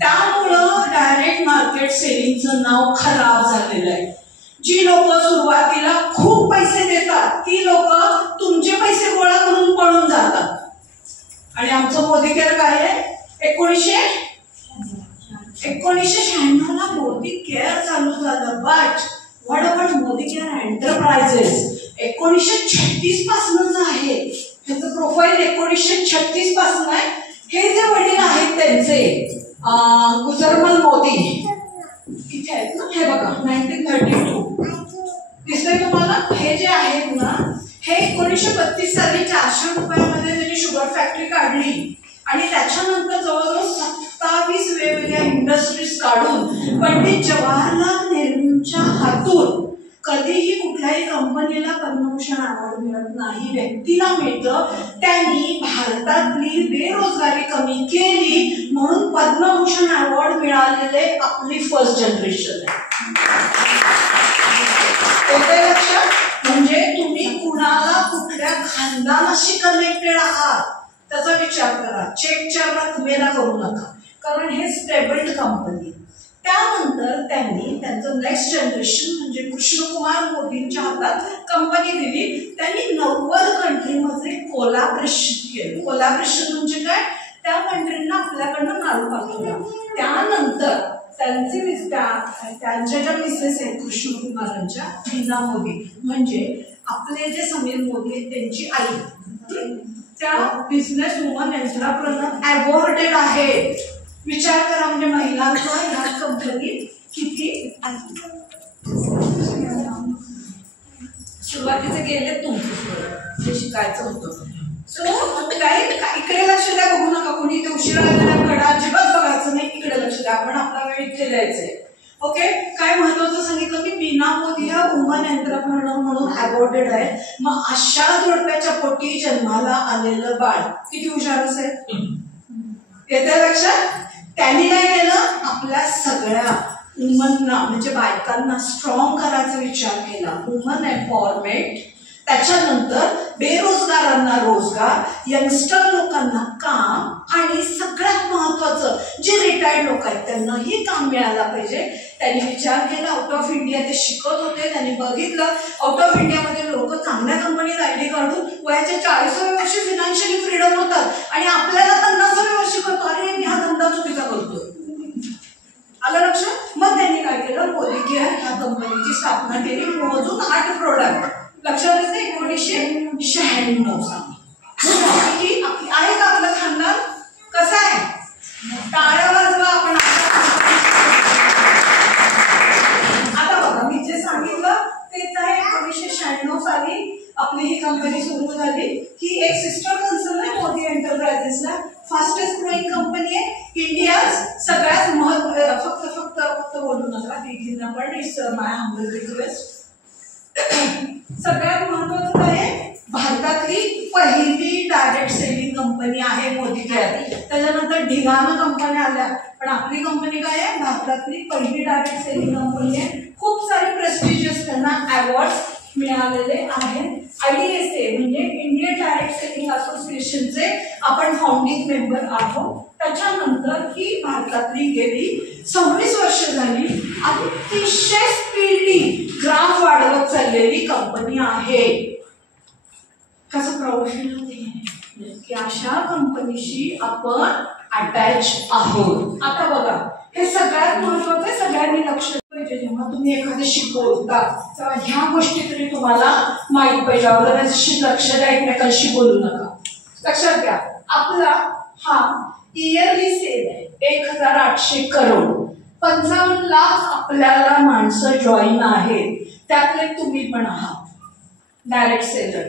त्यामुळं direct market सेलिंगचं नाव खराब झालेलं आहे. जी लोक सुरुवातीला खूप पैसे देतात ती लोक तुमचे पैसे गोळा करून पळून जातात. आणि आमचं मोदी केअर काय आहे? 1996 ला मोदी केअर चालू झालं. But what about Modi care enterprises 1936 पासूनच आहे. त्याचं प्रोफाईल 1936 पासून आहे. हे जे वडील आहेत त्यांचे गुजरमल मोदी इथे आहेत ना, हे बघा 1932 दिसतंय तुम्हाला. हे जे आहेत ना हे 1932 साली 400 रुपयामध्ये त्यांनी शुगर फॅक्टरी काढली आणि त्याच्यानंतर जवळजवळ 27 वेगवेगळ्या इंडस्ट्रीज काढून पंडित जवाहरलाल नेहरूंच्या हातून कधीही कुठल्याही कंपनीला पद्मभूषण अवॉर्ड मिळत नाही, व्यक्तीला मिळतं. त्यांनी भारतातली बेरोजगारी कमी केली म्हणून पद्मभूषण अवॉर्ड मिळालेले आपली फर्स्ट जनरेशन आहे. लक्षात म्हणजे तुम्ही कुणाला कुठल्या खानदानाशी कनेक्टेड आहात त्याचा विचार करा. चेकच्या रकमेला करू नका, कारण हे स्टेबल्ड कंपनी. त्यानंतर त्यांनी त्यांचं नेक्स्ट जनरेशन म्हणजे कृष्णकुमार मोदींच्या हातात कंपनी दिली. त्यांनी 90 कंट्रीमध्ये कोलॅबरेशन केलं. कोलॅबरेशन म्हणजे काय? त्या कंट्रींना आपल्याकडनं माल पाठवला. त्यानंतर त्यांच्या ज्या मिसेस आहेत कृष्णकुमारांच्या, मीना मोदी म्हणजे आपले जे समीर मोदी आहेत त्यांची आई, त्या बिझनेस वुमन एंटरप्रेनर अवॉर्डेड आहेत. विचार करा म्हणजे महिलांचा ह्या कंपनीत किती. सुरुवातीचे गेले तुमचे जे शिकायचं होतं. सो काही इकडे लक्ष द्या, बघू नका कोणी ते उशिरा आलेल्याकडे अजिबात बघायचं नाही. इकडे लक्ष द्या, आपण आपला वेळ इथे द्यायचंय. ओके, काय महत्वाचं सांगितलं की मीना मोदी ह्या वुमन एंटरप्रेनर म्हणून अवॉर्डेड आहे. मग अशा जोडप्याच्या पोटी जन्माला आलेलं बाळ किती हुशार असेल येत्या लक्षात. त्यांनी काय केलं? आपल्या सगळ्या वुमनना म्हणजे बायकांना स्ट्रॉंग करायचा विचार केला. वुमन एम्पॉवरमेंट, त्याच्यानंतर बेरोजगारांना रोजगार, यंगस्टर लोकांना काम आणि सगळ्यात महत्वाचं जे रिटायर्ड लोक आहेत त्यांनाही काम मिळायला पाहिजे. त्यांनी विचार केला. आउट ऑफ इंडिया ते शिकत होते. त्यांनी बघितलं आउट ऑफ इंडियामध्ये लोक चांगल्या कंपनीत आयडी काढून वयाच्या 40व्या वर्षी फिनान्शियली फ्रीडम होतात आणि आपल्याला 50व्या वर्षी करतो अरे मी हा धंदा चुकीचा करतो. आलं लक्षात. मग त्यांनी काय केलं? मोदी केअर ह्या कंपनीची स्थापना केली. मोजून 8 प्रोडक्ट लक्षात येते. 1996 साली आहे का आपलं खानदान? कसं आहे? टाळ्या वाजवा आपण. आता बघा मी जे सांगितलं तेच आहे. 1996 साली आपली ही कंपनी सुरू झाली. ही एक सिस्टर कन्सर्न आहे मोदी एंटरप्राइजेसला. फास्टेस्ट ग्रोईंग कंपनी आहे. इंडिया सगळ्यात फक्त बोलू नका तिघींना पण इट्स माय हंबल रिक्वेस्ट. सगळ्यात महत्वाचं काय आहे? भारतातली पहिली डायरेक्ट सेलिंग कंपनी आहे मोदी केअर. त्याच्यानंतर ढिगाणं कंपन्या आल्या पण आपली कंपनी काय आहे? भारतातली पहिली डायरेक्ट सेलिंग कंपनी आहे. खूप सारे प्रेस्टिजियस त्यांना अवॉर्ड मिळालेले आहेत. IDSA म्हणजे इंडियन डायरेक्ट सेलिंग असोसिएशनचे आपण फाउंडिंग मेंबर आहोत. त्याच्यानंतर ही भारतातली गेली 26 वर्ष झाली अतिशय स्पीडली ग्राफ वाढवत चाललेली कंपनी आहे. कसं प्राऊड फील होते की अशा कंपनीशी आपण अटॅच आहोत. आता बघा हे सगळ्यात महत्वाचं आहे. सगळ्यांनी लक्ष पाहिजे जेव्हा तुम्ही एखाद्याशी बोलता तेव्हा ह्या गोष्टी तरी तुम्हाला माहित पाहिजे. अगोदरशी लक्ष द्या, एकमेकांशी बोलू नका. लक्षात घ्या आपला हा इयरली सेल आहे 1800 करोड. 55 लाख आपल्याला माणसं जॉईन आहेत. त्यातले तुम्ही पण आहात डायरेक्ट सेलर.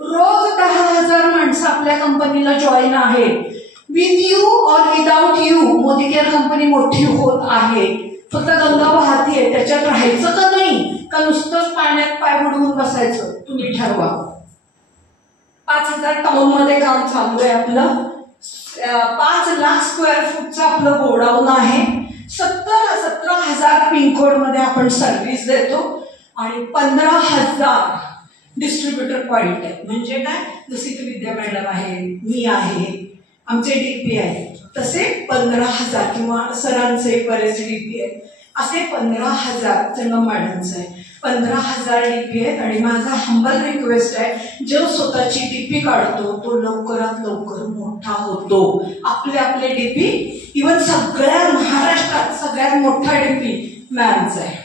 रोज 10,000 माणसं आपल्या कंपनीला जॉईन आहेत. विथ यू और without you Modi care company मोठी होत आहे. फक्त गंगा वाहतीये त्याच्यात राहायचं का नाही का नुसतंच पाण्यात पाय बुडवून बसायचं तुम्ही ठरवा. 5,000 टाउन मध्ये काम चालू आहे आपलं. 5 लाख स्क्वेअर फूटचं आपलं गोडाऊन आहे. 17,000 पिनकोड मध्ये आपण सर्व्हिस देतो आणि 15,000 डिस्ट्रीब्युटर पॉइंट आहे. म्हणजे काय? जशी की विद्या मॅडम आहे, मी आहे, आमचे DP आहे. तसे 15,000 किंवा सरांचे बरेच डीपी आहेत, असे 15,000 संगम मॅडमचं आहे. 15,000 डीपी आहेत. आणि माझा हंबल रिक्वेस्ट आहे, जो स्वतःची डीपी काढतो तो लवकरात लवकर मोठा होतो. आपले डीपी इव्हन सगळ्या महाराष्ट्रात सगळ्यात मोठा डीपी मॅमचा आहे.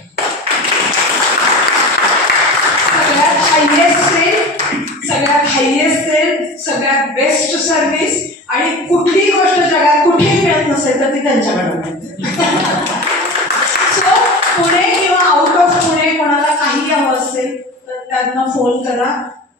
सगळ्यात हायएस्ट सेल, सगळ्यात बेस्ट सर्व्हिस, आणि कुठलीही गोष्ट जगात कुठेही मिळत नसेल तर ती त्यांच्याकडे मिळते. सो पुणे किंवा आउट ऑफ पुणे कोणाला काही हवं असेल तर त्यांना फोन करा.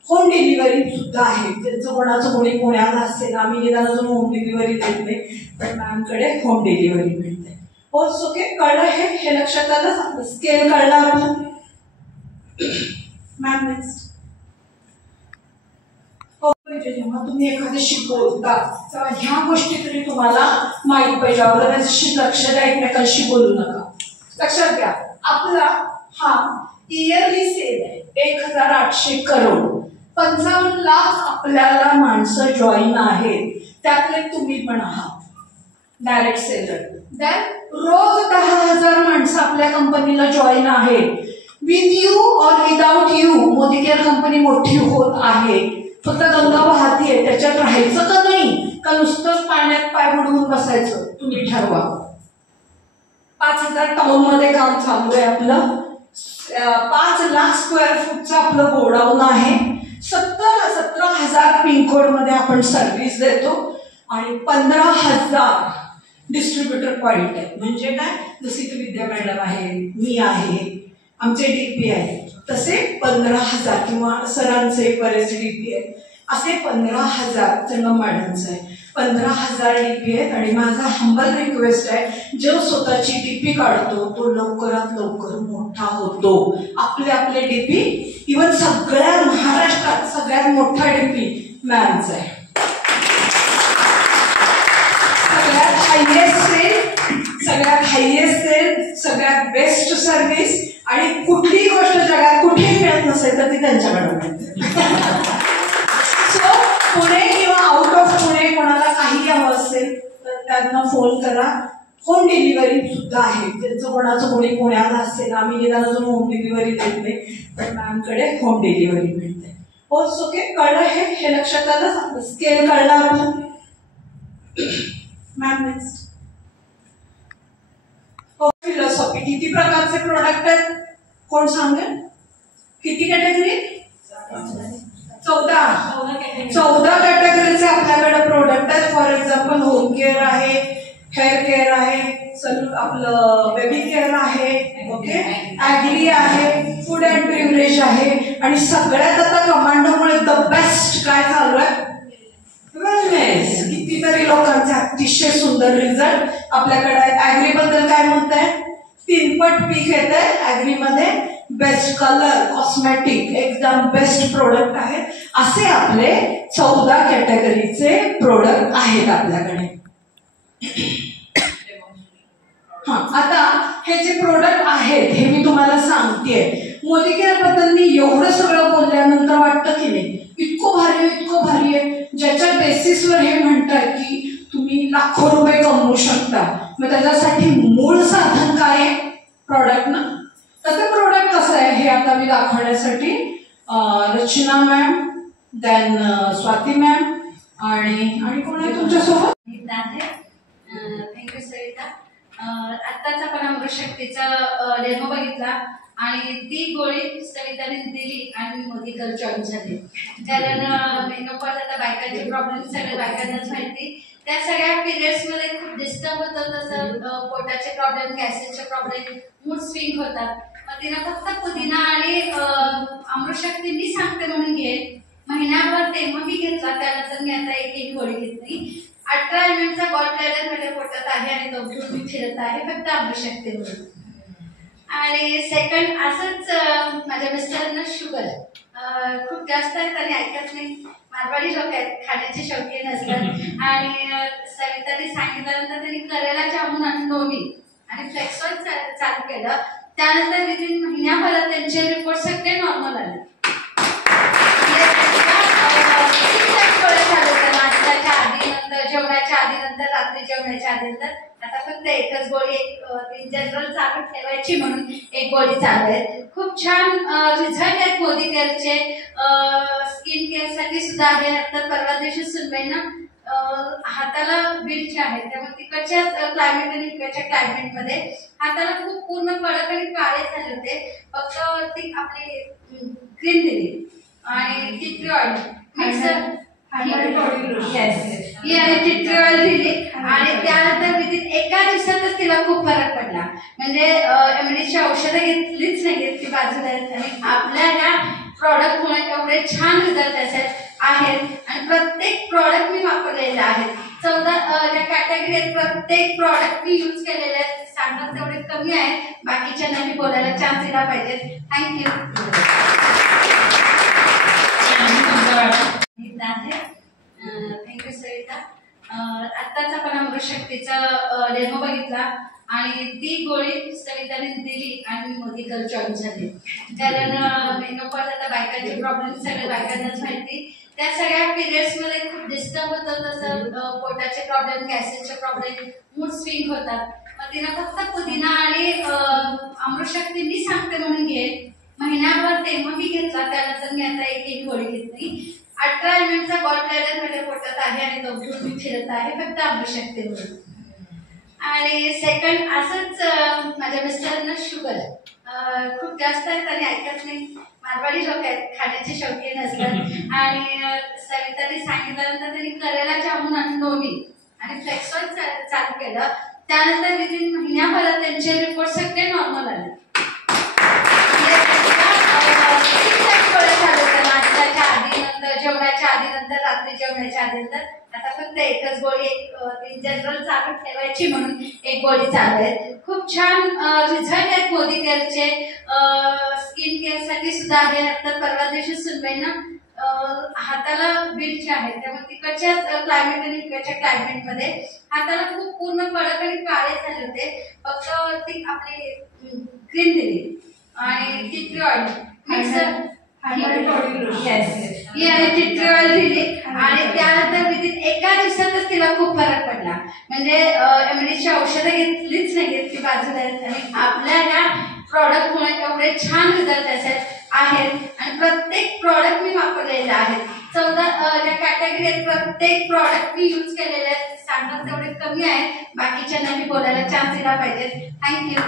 होम डिलिव्हरी सुद्धा आहे. ज्यांचं कोणाचं कोणी पुण्याला असेल, आम्ही निदान अजून होम डिलिव्हरी देत नाही, पण मॅमकडे होम डिलिव्हरी मिळते. होच ओके, कळलं हे लक्षात आलं? स्केल कळला आपलं? Ma'am next. जेव्हा तुम्ही एखाद्याशी बोलता तेव्हा ह्या गोष्टी तरी तुम्हाला माहित पाहिजे. अगोदरशी लक्ष द्या, एकमेकांशी बोलू नका. लक्षात घ्या, आपला हा इयरली सेल आहे 1,800 करोड. 55 लाख आपल्याला माणसं जॉईन आहेत, त्यातले तुम्ही पण आहात डायरेक्ट सेलर. देन रोज 10,000 माणसं आपल्या कंपनीला जॉईन आहेत. विथ यू और without you Modi care company मोठी होत आहे. फक्त गंगा वाहतीये, त्याच्यात राहायचं का नाही, का नुसतं पाण्यात पाय बुडवून बसायचं, तुम्ही ठरवा. 5,000 टाउन मध्ये काम चालू आहे आपलं. 5 लाख स्क्वेअर फूटचं आपलं गोडाऊन आहे. 17,000 पिनकोड मध्ये आपण सर्व्हिस देतो. आणि 15,000 डिस्ट्रीब्युटर पॉइंट आहे. म्हणजे काय, जशी ती विद्या मॅडम आहे, मी आहे, आमचे डीपी आहे, तसे 15,000 किंवा सरांचे बरेच डीपी आहेत, असे 15,000 संगम मॅडमचं आहे. 15,000 डीपी आहेत. आणि माझा हंबल रिक्वेस्ट आहे, जो स्वतःची डीपी काढतो तो लवकरात लवकर मोठा होतो. आपले डीपी इव्हन सगळ्या महाराष्ट्रात सगळ्यात मोठा डीपी मॅमचा आहे. सगळ्यात हायएस्ट सेल, सगळ्यात बेस्ट सर्व्हिस, आणि कुठलीही गोष्ट जगात कुठेही मिळत नसेल तर ती त्यांच्याकडे मिळते. सो पुणे किंवा आउट ऑफ पुणे कोणाला काही हवं असेल तर त्यांना फोन करा. होम डिलिव्हरी सुद्धा आहे. ज्यांचं कोणाचं कोणी पुण्याला असेल, आम्ही निदान अजून होम डिलिव्हरी देत नाही, पण मॅमकडे होम डिलिव्हरी मिळते. होच ओके, कळलं हे लक्षात आलं? स्केल कळला आपलं? Ma'am next. फिलॉसॉफी. किती प्रकारचे प्रोडक्ट आहेत कोण सांगेल? किती कॅटेगरी? 14 कॅटेगरीचे आपल्याकडे प्रोडक्ट आहेत. फॉर एक्झाम्पल होम केअर आहे, हेअर केअर आहे, आपलं बेबी केअर आहे, ओके, ॲग्री आहे, फूड अँड बेवरेज आहे, आणि सगळ्यात आता कमांडोमुळे द बेस्ट काय चालू आहे? वेलनेस. कितीतरी लोकांचे अतिशय सुंदर रिझल्ट आपल्याकडे आहे. ॲग्री बद्दल काय म्हणताय? 3 पट पीक येत आहे ॲग्री मध्ये. बेस्ट कलर, कॉस्मेटिक, एकदम बेस्ट प्रोडक्ट आहेत. असे आपले 14 कॅटेगरीचे प्रोडक्ट आहेत आपल्याकडे. हा, आता हे जे प्रोडक्ट आहेत हे मी तुम्हाला सांगतेय. मोदी केअर बद्दल मी एवढं सगळं बोलल्यानंतर वाटतं की नाही, इतकं भारी आहे, ज्याच्या बेसिसवर हे म्हणताय की तुम्ही लाखो रुपये कमवू शकता. मग त्याच्यासाठी मूळ साधन काय आहे? प्रोडक्ट ना. तर ते प्रोडक्ट कसं आहे हे आता मी दाखवण्यासाठी रचना मॅम, देन स्वाती मॅम, आणि कोण आहे तुमच्यासोबत? थँक्यू सरिता. आत्ताच आपण अमृतशक्तीचा डेमो बघितला, आणि ती गोळी सविताने दिली आणि मोदी केअर जॉईन झाली. कारण मेनोपॉज आता बायकांचे प्रॉब्लेम सगळे बायकांनाच माहिती. त्या सगळ्या पिरियड्समध्ये खूप डिस्टर्ब होतं, तसं पोटाचे प्रॉब्लेम, गॅसेसचे प्रॉब्लेम, मूड स्विंग होतात. मग तिनं फक्त पुदिना आणि अमृतशक्ती मी सांगते म्हणून घे, महिन्याभर तेव्हा मी घेतला. त्यानंतर मी आता एक गोळी घेतली. 18 mm चा गॉल ब्लॅडर माझ्या पोटात आहे आणि तो मी फिरत आहे फक्त अमृतशक्तीमुळे. आणि सेकंड, असंच माझ्या मिस्टरांना शुगर खूप जास्त आहे, त्यांनी ऐकत नाही. मारवाडी लोक आहेत, खाण्याचे शौकीन असतात. आणि सविताने सांगितल्यानंतर त्यांनी करेला जामून आणि लोणी आणि फ्लेक्सॉइल चालू केलं. त्यानंतर विदिन महिन्याभरात त्यांचे रिपोर्ट सगळे नॉर्मल आले. आधी नंतर जेवणाच्या आधी नंतर रात्री जेवणाच्या आधी नंतर आता फक्त एकच गोळी ती जनरल चालू ठेवायची म्हणून एक गोळी चालू आहे. खूप छान रिझल्ट आहेत मोदी केअरचे. स्किन केअर साठी सुद्धा आहे. आता परवा दिवशी सुनबाईंना हाताला बीड आहे त्यामुळे तिकडच्या क्लायमेट आणि इकडच्या क्लायमेट मध्ये हाताला खूप पूर्ण कडक आणि काळे झाले होते. फक्त ती आपली क्रीम दिली आणि टिटरी ऑइल मिक्सर ही आणि टिटरी ऑइल दिली आणि त्यानंतर विदिन एका दिवसातच तिला खूप फरक पडला. म्हणजे एमडीची औषधं घेतलीच नाही घेतली बाजूला आणि आपल्या ह्या प्रॉडक्टमुळे एवढे छान रिझल्ट आहेत आणि प्रत्येक प्रॉडक्ट मी वापरलेले आहेत. 14 ज्या कॅटेगरी आहेत प्रत्येक प्रॉडक्ट मी यूज केलेले आहेत. सांगणं तेवढे कमी आहे. बाकीच्यांना मी बोलायला चान्स दिला पाहिजे. थँक्यू. थँक्यू सरिता. आत्ताच आपण अमृतशक्तीचा डेमो बघितला आणि ती गोळी सविताने दिली आणि मी मेडिकल जॉईन झाले. कारण मेनोपॉज आता बायकांचे प्रॉब्लेम सगळ्या बायकांनाच माहिती. त्या सगळ्या पिरियड्स मध्ये खूप डिस्टर्ब होतं. तसं पोटाचे प्रॉब्लेम गॅसेसचे प्रॉब्लेम मूड स्विंग होतात. मग तिनं फक्त पुदिना आणि अमृतशक्ती मी सांगते म्हणून घे महिन्याभर तेव्हा मी घेतला. त्यानंतर मी आता एक गोळी घेतली. 18 mm चा गॉल ब्लॅडर माझ्या पोटात आहे आणि तो घेऊन मी फिरत आहे फक्त अमृतशक्तीमुळे. आणि सेकंड असंच माझ्या मिस्टरांना शुगर खूप जास्त आहे आणि ऐकत नाही. मारवाडी लोक आहेत खाण्याचे शौकीन असतात आणि सविताने सांगितल्यानंतर त्यांनी करेला जामून आणि लोणी आणि फ्लेक्सॉल चालू केलं. त्यानंतर विदिन महिन्याभरात त्यांचे रिपोर्ट सगळे नॉर्मल आले. जेवणाच्या आधी नंतर रात्री जेवणाच्या आधी नंतर आता फक्त एकच गोळी ती जनरल चालू ठेवायची म्हणून एक गोळी चालू आहे. खूप छान रिझल्ट आहेत मोदी केअरचे. स्किन केअर साठी सुद्धा आहे. आता परवा दिवशी सुनबाईंना हाताला बीड आहे त्यामुळे तिकडच्या क्लायमेट आणि इकडच्या क्लायमेट मध्ये हाताला खूप पूर्ण कडक आणि काळे झाले होते. फक्त ती आपली क्रीम दिली आणि टिटरी ऑइल मिक्सर ही आणि टिटरी ऑइल दिली आणि त्यानंतर विदिन एका दिवसातच तिला खूप फरक पडला. म्हणजे एमडीची औषधं घेतलीच नाही घेतली बाजूला आणि आपल्या ह्या प्रॉडक्टमुळे एवढे छान रिझल्ट आहेत आणि प्रत्येक प्रॉडक्ट मी वापरलेले आहेत. 14 ज्या कॅटेगरी आहेत प्रत्येक प्रॉडक्ट मी यूज केलेले आहेत. सांगणं तेवढे कमी आहे. बाकीच्यांना मी बोलायला चान्स दिला पाहिजे. थँक्यू.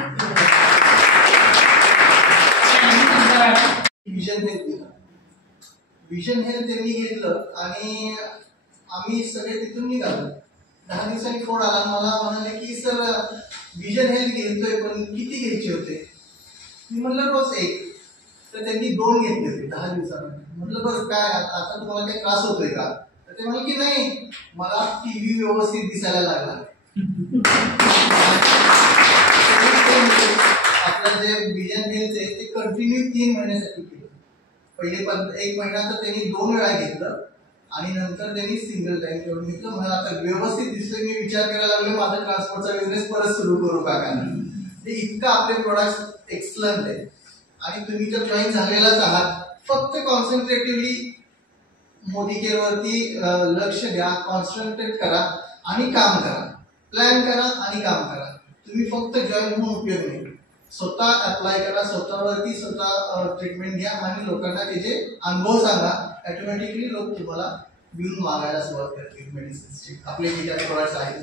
विजन हेल्थ त्यांनी घेतलं आणि आम्ही सगळे तिथून निघालो. 10 दिवसांनी फोन आला मला म्हणाले की सर विजन हेल्थ घेतोय पण किती घ्यायचे होते. मी म्हटलं रोज एक. तर त्यांनी 2 घेतले होते 10 दिवसांमध्ये. म्हटलं बस काय आता तुम्हाला काही त्रास होतोय का. तर ते म्हणाले की नाही मला टीव्ही व्यवस्थित दिसायला लागला. आपलं जे विजन हेल्थ आहे ते कंटिन्यू 3 महिन्यासाठी केलं. पहिले 1 महिना तर त्यांनी 2 वेळा घेतलं आणि नंतर त्यांनी सिंगल टाइम करून घेतलं. मला आता व्यवस्थित दिसतोय. मी विचार करायला लागलो माझा ट्रान्सपोर्टचा बिझनेस परत सुरू करू का. ते इतकं आपले प्रोडक्ट एक्सलंट आहे आणि तुम्ही जर जॉईन झालेलाच आहात फक्त कॉन्सन्ट्रेटिव्हली मोदी केअर वरती लक्ष द्या. कॉन्सन्ट्रेट करा आणि काम करा. प्लॅन करा आणि काम करा. तुम्ही फक्त जॉईन होऊन उपयोग नाही. स्वतः अप्लाय करा. स्वतःवरती स्वतः ट्रीटमेंट घ्या आणि लोकांना त्याचे अनुभव सांगा. ऑटोमॅटिकली लोक तुम्हाला घेऊन मागायला सुरुवात करतील मेडिसिन्सची. आपले जे काही प्रोडक्ट्स आहेत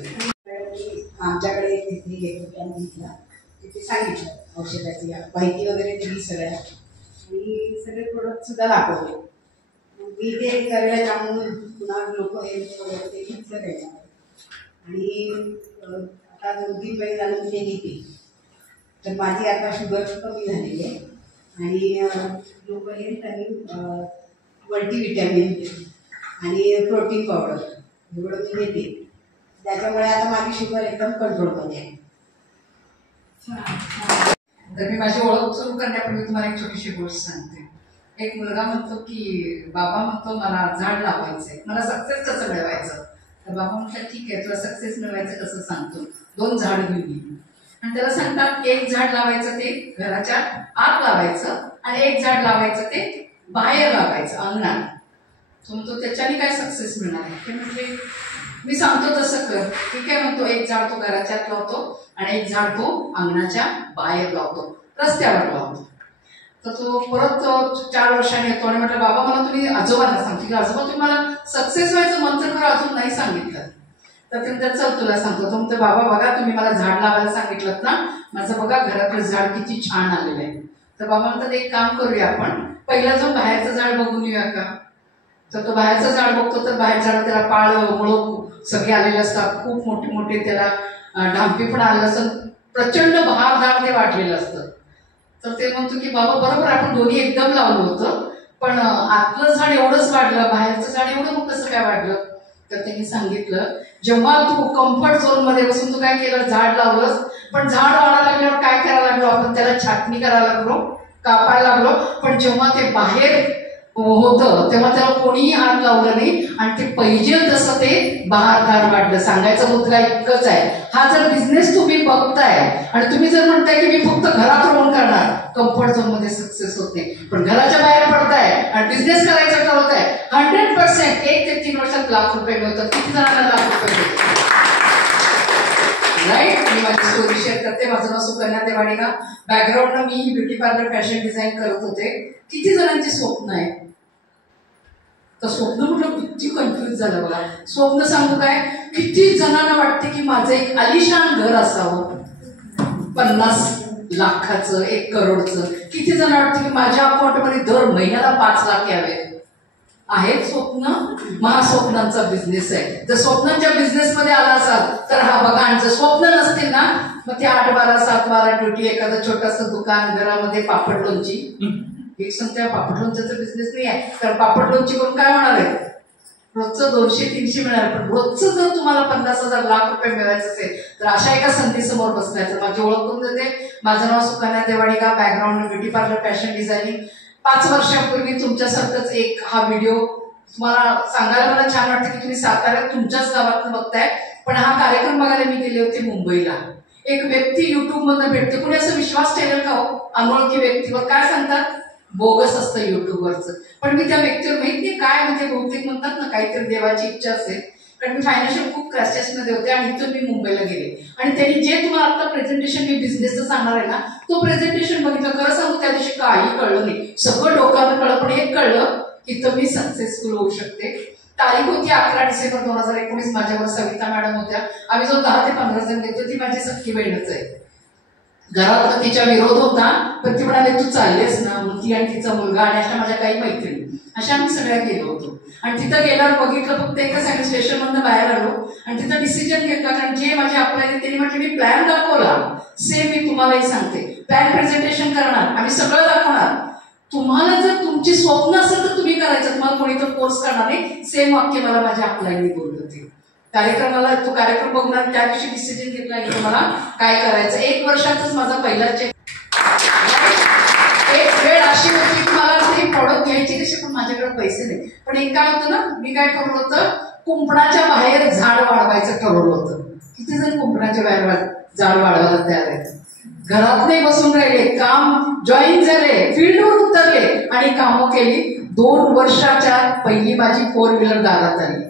आमच्याकडे तिथली घेतला तिथे सांगितलं औषधाची माहिती वगैरे दिली सगळ्या आणि सगळे प्रोडक्ट सुद्धा दाखवले. मी ते करायला जाऊन पुन्हा लोक हेल्थ वगैरे ते घेतलं त्याच्यामध्ये आणि आता 2-3 महिने झालं ते घेते. तर माझी आता शुगर कमी झालेली आहे आणि लोक हेल्थ आणि मल्टीविटॅमिन आणि प्रोटीन पावडर एवढं मी घेते. त्याच्यामुळे आता माझी शुगर एकदम कंट्रोलमध्ये आहे. तर मी माझी ओळख सुरू करण्यापूर्वी तुम्हाला एक छोटीशी गोष्ट सांगते. एक मुलगा म्हणतो की बाबा म्हणतो मला झाड लावायचंय, मला सक्सेस कसं मिळवायचं. तर बाबा म्हटलं ठीक आहे तुला सक्सेस मिळवायचं कसं सांगतो. 2 झाड घेऊन ये आणि त्याला सांगतात 1 झाड लावायचं ते घराच्या आत लावायचं आणि 1 झाड लावायचं ते बाहेर लावायचं अंगणात. तो म्हणतो त्याच्याने काय सक्सेस मिळणार आहे. ते म्हटले मी सांगतो तसं कर. ठीक आहे म्हणतो, एक झाड तो घराच्या आत लावतो आणि एक झाड तो अंगणाच्या बाहेर लावतो, रस्त्यावर लावतो. तर तो परत 4 वर्षांनी येतो आणि म्हटलं बाबा मला तुम्ही आजोबांना सांगतो, आजोबा तुम्ही मला सक्सेस व्हायचं मंत्र खरं अजून नाही सांगितलं. तर ते म्हणतात चल तुला सांगतो. तो म्हणतो बाबा बघा तुम्ही मला झाड लावायला सांगितलं ना, माझं बघा घरातलं झाड किती छान आलेलं आहे. तर बाबा म्हणतात एक काम करूया आपण, पहिला जो बाहेरचं झाड बघून येऊया का. तर तो बाहेरचं झाड बघतो तर बाहेर झाड त्याला पाळ मुळं सगळे आलेले असतात, खूप मोठे मोठे त्याला ढांपी पण आलेलं असतं, प्रचंड बहारदार ते वाटलेलं असतं. तर ते म्हणतो की बाबा बरोबर आपण दोन्ही एकदम लावलं होतं, पण आतलं झाड एवढंच वाढलं, बाहेरचं झाड एवढं मग कसं काय वाढलं. तर त्यांनी सांगितलं जेव्हा तू कम्फर्ट झोन मध्ये बसून तू काय केलं, झाड लावलंस, पण झाड वाढायला लागल्यावर काय करायला लागलो आपण, त्याला छाटणी करायला लागलो, कापायला लागलो. पण जेव्हा ते बाहेर होतं तेव्हा त्याला कोणीही हात लावलं नाही आणि ते पाहिजे तसं ते बहारदार वाढलं. सांगायचा मुद्दा इतकंच आहे, हा जर बिझनेस तुम्ही बघताय आणि तुम्ही जर म्हणताय की मी फक्त घरात राहून करणार, कम्फर्ट झोन मध्ये सक्सेस होत नाही. पण घराच्या बाहेर पडताय आणि बिझनेस करायचं ठरवताय, 100% 1 ते 3 वर्षात लाख रुपये मिळतात. किती जणांना लाख रुपये मिळतात, राईट. मी माझी स्टोरी शेअर करते. माझं नाव सुकन्या देवाणीगा. बॅकग्राऊंडनं मी ब्युटी पार्लर फॅशन डिझाईन करत होते. किती जणांची स्वप्न आहे, तर स्वप्न म्हटलं किती कन्फ्युज झालं बघा. स्वप्न सांगू काय, किती जणांना वाटते की माझं एक आलिशान घर असावं, 50 लाखाचं 1 करोडचं. किती जण वाटतं की माझ्या अकाउंटमध्ये दर महिन्याला 5 लाख यावे. आहेत स्वप्न, महास्वप्नांचा बिझनेस आहे. जर स्वप्नांच्या बिझनेसमध्ये आला असाल तर हा बघा, आणि जर स्वप्न नसतील ना मग ते 8-12, 7-12 ड्युटी, एखादं छोटंसं दुकान, घरामध्ये पापड लोणची. एक संख्या पापड लोणच्याचा बिझनेस नाही आहे, कारण पापड लोणची करून काय होणार आहे, रोजचं 200-300 मिळणार. पण रोजचं जर तुम्हाला 50,000 लाख रुपये मिळायचं असेल तर अशा एका संधीसमोर बसलाय. तर माझी ओळख करून देते, माझं नाव Sukanya Devaniga, background beauty parlour fashion designing. 5 वर्षापूर्वी तुमच्यासारखंच एक हा व्हिडिओ तुम्हाला सांगायला मला छान वाटतं की तुम्ही साताऱ्यात तुमच्याच गावातनं बघताय. पण हा कार्यक्रम बघायला मी गेले होते मुंबईला. एक व्यक्ती युट्यूब मधून भेटते, कोणी असं विश्वास ठेवेल का हो अनोळखी व्यक्तीवर. काय सांगतात, बोगस असतं युट्यूबवरचं. पण मी त्या व्यक्तीवर माहित नाही काय म्हणजे, बहुतेक म्हणतात ना काहीतरी देवाची इच्छा असेल, कारण मी फायनान्शियल खूप क्रॅशेसमध्ये होते आणि इथून मी मुंबईला गेले. आणि त्यांनी जे तुम्हाला आता प्रेझेंटेशन मी बिझनेसचं सांगणार आहे ना, तो प्रेझेंटेशन बघितलं. खरं सांगू त्या दिवशी काही कळलं नाही, सगळं डोक्यावर कळलं. पण एक कळलं की तर मी सक्सेसफुल होऊ शकते. तारीख होती 11 डिसेंबर 2019. माझ्यावर सविता मॅडम होत्या. आम्ही जो 10 ते 15 जण घेतो, ती माझी सख्खी बहीणच आहे. घरात तिच्या विरोध होता, पण ती म्हणाले तू चाललेस ना, मग ती आणि तिचा मुलगा आणि अशा माझ्या काही मैत्रिणी, अशा आम्ही सगळ्या गेलो होतो. आणि तिथं गेल्यावर बघितलं, फक्त एकच आम्ही स्टेशनमधनं बाहेर आलो आणि तिथं डिसिजन घेतला. कारण जे माझे अप्लाय त्यांनी म्हटले मी प्लॅन दाखवला, सेम मी तुम्हालाही सांगते, प्लॅन प्रेझेंटेशन करणार, आम्ही सगळं दाखवणार. तुम्हाला जर तुमची स्वप्न असेल तर तुम्ही करायचं, तुम्हाला कोणी तर फोर्स करणार नाही. सेम वाक्य मला माझ्या अप्लायनी बोलले होते. कार्यक्रमाला तो कार्यक्रम बघणार, त्या दिवशी डिसिजन घेतला की तुम्हाला काय करायचं. 1 वर्षातच माझा पहिला चेक. एक वेळ अशी होती की मला ही प्रॉडक्ट घ्यायची तशी, पण माझ्याकडे पैसे नाही. पण एक काय होतं ना, मी काय ठरवलं होतं, कुंपणाच्या बाहेर झाड वाढवायचं ठरवलं होतं. किती जण कुंपणाच्या बाहेर झाड वाढवायला तयार आहेत. घरात नाही बसून राहिले, काम जॉईन झाले, फील्डवर उतरले आणि कामं केली. 2 वर्षाच्या पहिली माझी 4 व्हीलर दारात आली.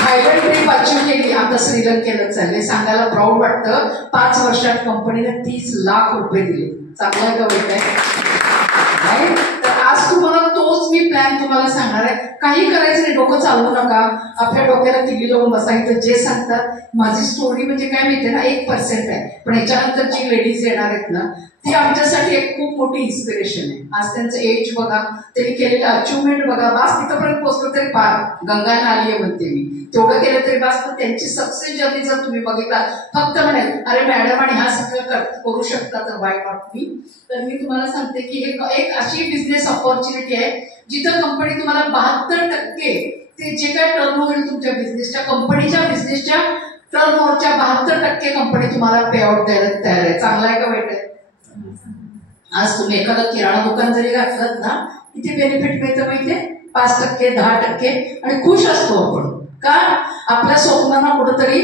थायलंड ट्रिप अचीव केली. आता श्रीलंकेला चालले. सांगायला प्राऊड वाटतं, 5 वर्षात कंपनीने 30 लाख रुपये दिले. चांगलं आहे का वाईट आहे. तर आज तुम्हाला तोच मी प्लॅन तुम्हाला सांगणार आहे. काही करायचं नाही, डोकं चालवू नका, आपल्या डोक्याला तिघी लावून बसायचं. जे सांगतात, माझी स्टोरी म्हणजे काय माहितीये ना, 1% आहे. पण याच्यानंतर जी लेडीज येणार आहेत ना, ती आमच्यासाठी एक खूप मोठी इन्स्पिरेशन आहे. आज त्यांचं एज बघा, त्यांनी केलेलं अचिव्हमेंट बघा, बास तिथंपर्यंत पोहोचलं तरी फार गंगा नाली आहे म्हणते मी, तेवढं केलं तरी बास. पण त्यांची सक्सेस जर्नी जर तुम्ही बघितला, फक्त म्हणाल अरे मॅडम आणि हा सगळं करू शकता, तर वाय नॉट मी. तर मी तुम्हाला सांगते की एक अशी बिझनेस ऑपॉर्च्युनिटी आहे जिथं कंपनी तुम्हाला 72% ते जे काय टर्नओव्हर होईल तुमच्या बिझनेसच्या, कंपनीच्या बिझनेसच्या टर्नओव्हरच्या 72% कंपनी तुम्हाला पे आउट द्यायला तयार आहे. चांगला आहे का वाईट आहे. आज तुम्ही एखादं किराणा दुकान जरी घातलं ना, इथे बेनिफिट मिळतं माहितीये, 5%, 10% आणि खुश असतो आपण. का, आपल्या स्वप्नांना कुठंतरी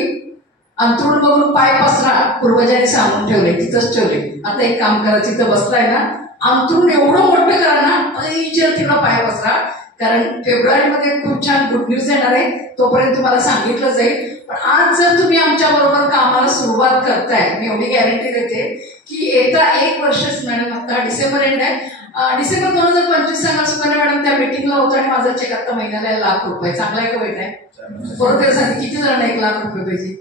अंतरुण बघून पाय पसरा, पूर्वजांनी सांगून ठेवले, तिथंच ठेवले. आता एक काम करा, तिथं बसलाय ना, अंतरुण एवढं मोठं करा ना, तिकडं पाय पसरा. कारण फेब्रुवारीमध्ये खूप छान गुड न्यूज येणार आहे, तोपर्यंत तुम्हाला सांगितलं जाईल. पण आज जर तुम्ही आमच्या बरोबर कामाला सुरुवात करताय, मी एवढी गॅरंटी देते की येता 1 वर्षच मॅडम, आता डिसेंबर एंड आहे, डिसेंबर 2025 सांगा सुकन्या मॅडम त्या मीटिंगला होतो आणि माझा चेक आता महिन्याला ₹1,00,000. चांगला आहे का वाईट आहे? परत ते सांगते किती जणांना ₹1,00,000 पाहिजे.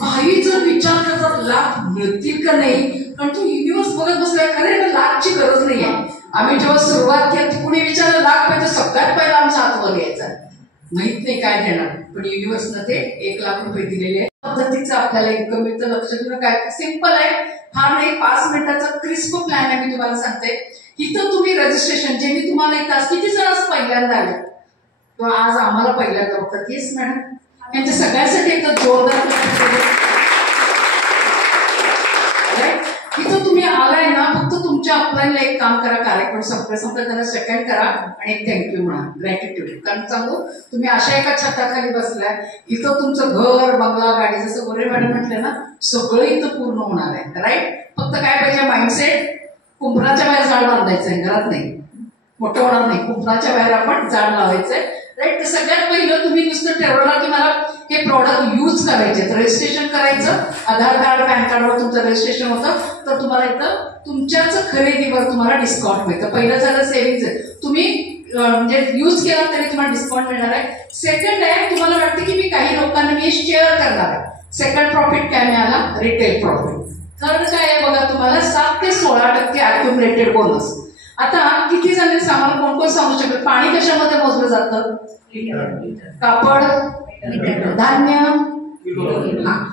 काही जण विचार करतात लाख मिळतील का नाही, कारण तू युनिव्हर्स बघत बसलाय. खरे लाखची गरज नाही आहे. आम्ही जेव्हा सुरुवात केली कुणी विचारलं लाख पाहिजे, सगळ्यात पहिला आमचा हात वर यायचा, माहित नाही काय देणार, पण युनिव्हर्सनं ते ₹1,00,000 दिलेले आहे. पद्धतीचं आपल्याला इन्कम मिळतं. लक्षात ठेवणं काय सिंपल आहे, हा नाही 5 मिनिटाचा क्रिस्प प्लॅन आहे. मी तुम्हाला सांगते इथं तुम्ही रजिस्ट्रेशन जे मी तुम्हाला एक तास किती जण पहिल्यांदा आले किंवा आज आम्हाला पहिल्यांदा होतात, येस मॅडम, यांच्या सगळ्यांसाठी एकदा जोरदार इथं तुम्ही आलाय ना, फक्त तुमच्या अपलाईनला एक काम करा, कार्यक्रम संपल्या त्यांना सेकंड करा आणि एक थँक्यू म्हणा, ग्रॅटिट्यूड. कारण सांगू तुम्ही अशा एका छताखाली बसलाय, इथं तुमचं घर बंगला गाडी जसं गोरे मॅडम म्हटलं ना, सगळं इथं पूर्ण होणार आहे. राईट, फक्त काय पाहिजे माइंडसेट, कुंपणाच्या बाहेर झाड बांधायचंय, घरात नाही, मोठं होणार नाही, कुंपणाच्या बाहेर आपण झाड लावायचंय. राईट, तर सगळ्यात पहिलं तुम्ही नुसतं ठरवलं की मला हे प्रॉडक्ट यूज करायचे, तर रजिस्ट्रेशन करायचं. आधार कार्ड पॅन कार्डवर तुमचं रजिस्ट्रेशन होतं, तर तुम्हाला इथं तुमच्याच खरेदीवर तुम्हाला डिस्काउंट मिळतं. पहिलं झालं सेव्हिंग्ज, तुम्ही म्हणजे यूज केला तरी तुम्हाला डिस्काउंट मिळणार आहे. सेकंड आहे, तुम्हाला वाटतं की मी काही लोकांना मी शेअर करणार आहे, सेकंड प्रॉफिट काय मिळाला, रिटेल प्रॉफिट. थर्ड काय आहे बघा, तुम्हाला 7 ते 16% अक्युमुलेटेड बोनस. आता किती जण सामान कोण कोण सांगू शकतो, पाणी कशामध्ये मोजलं जातं, कापड, धान्य,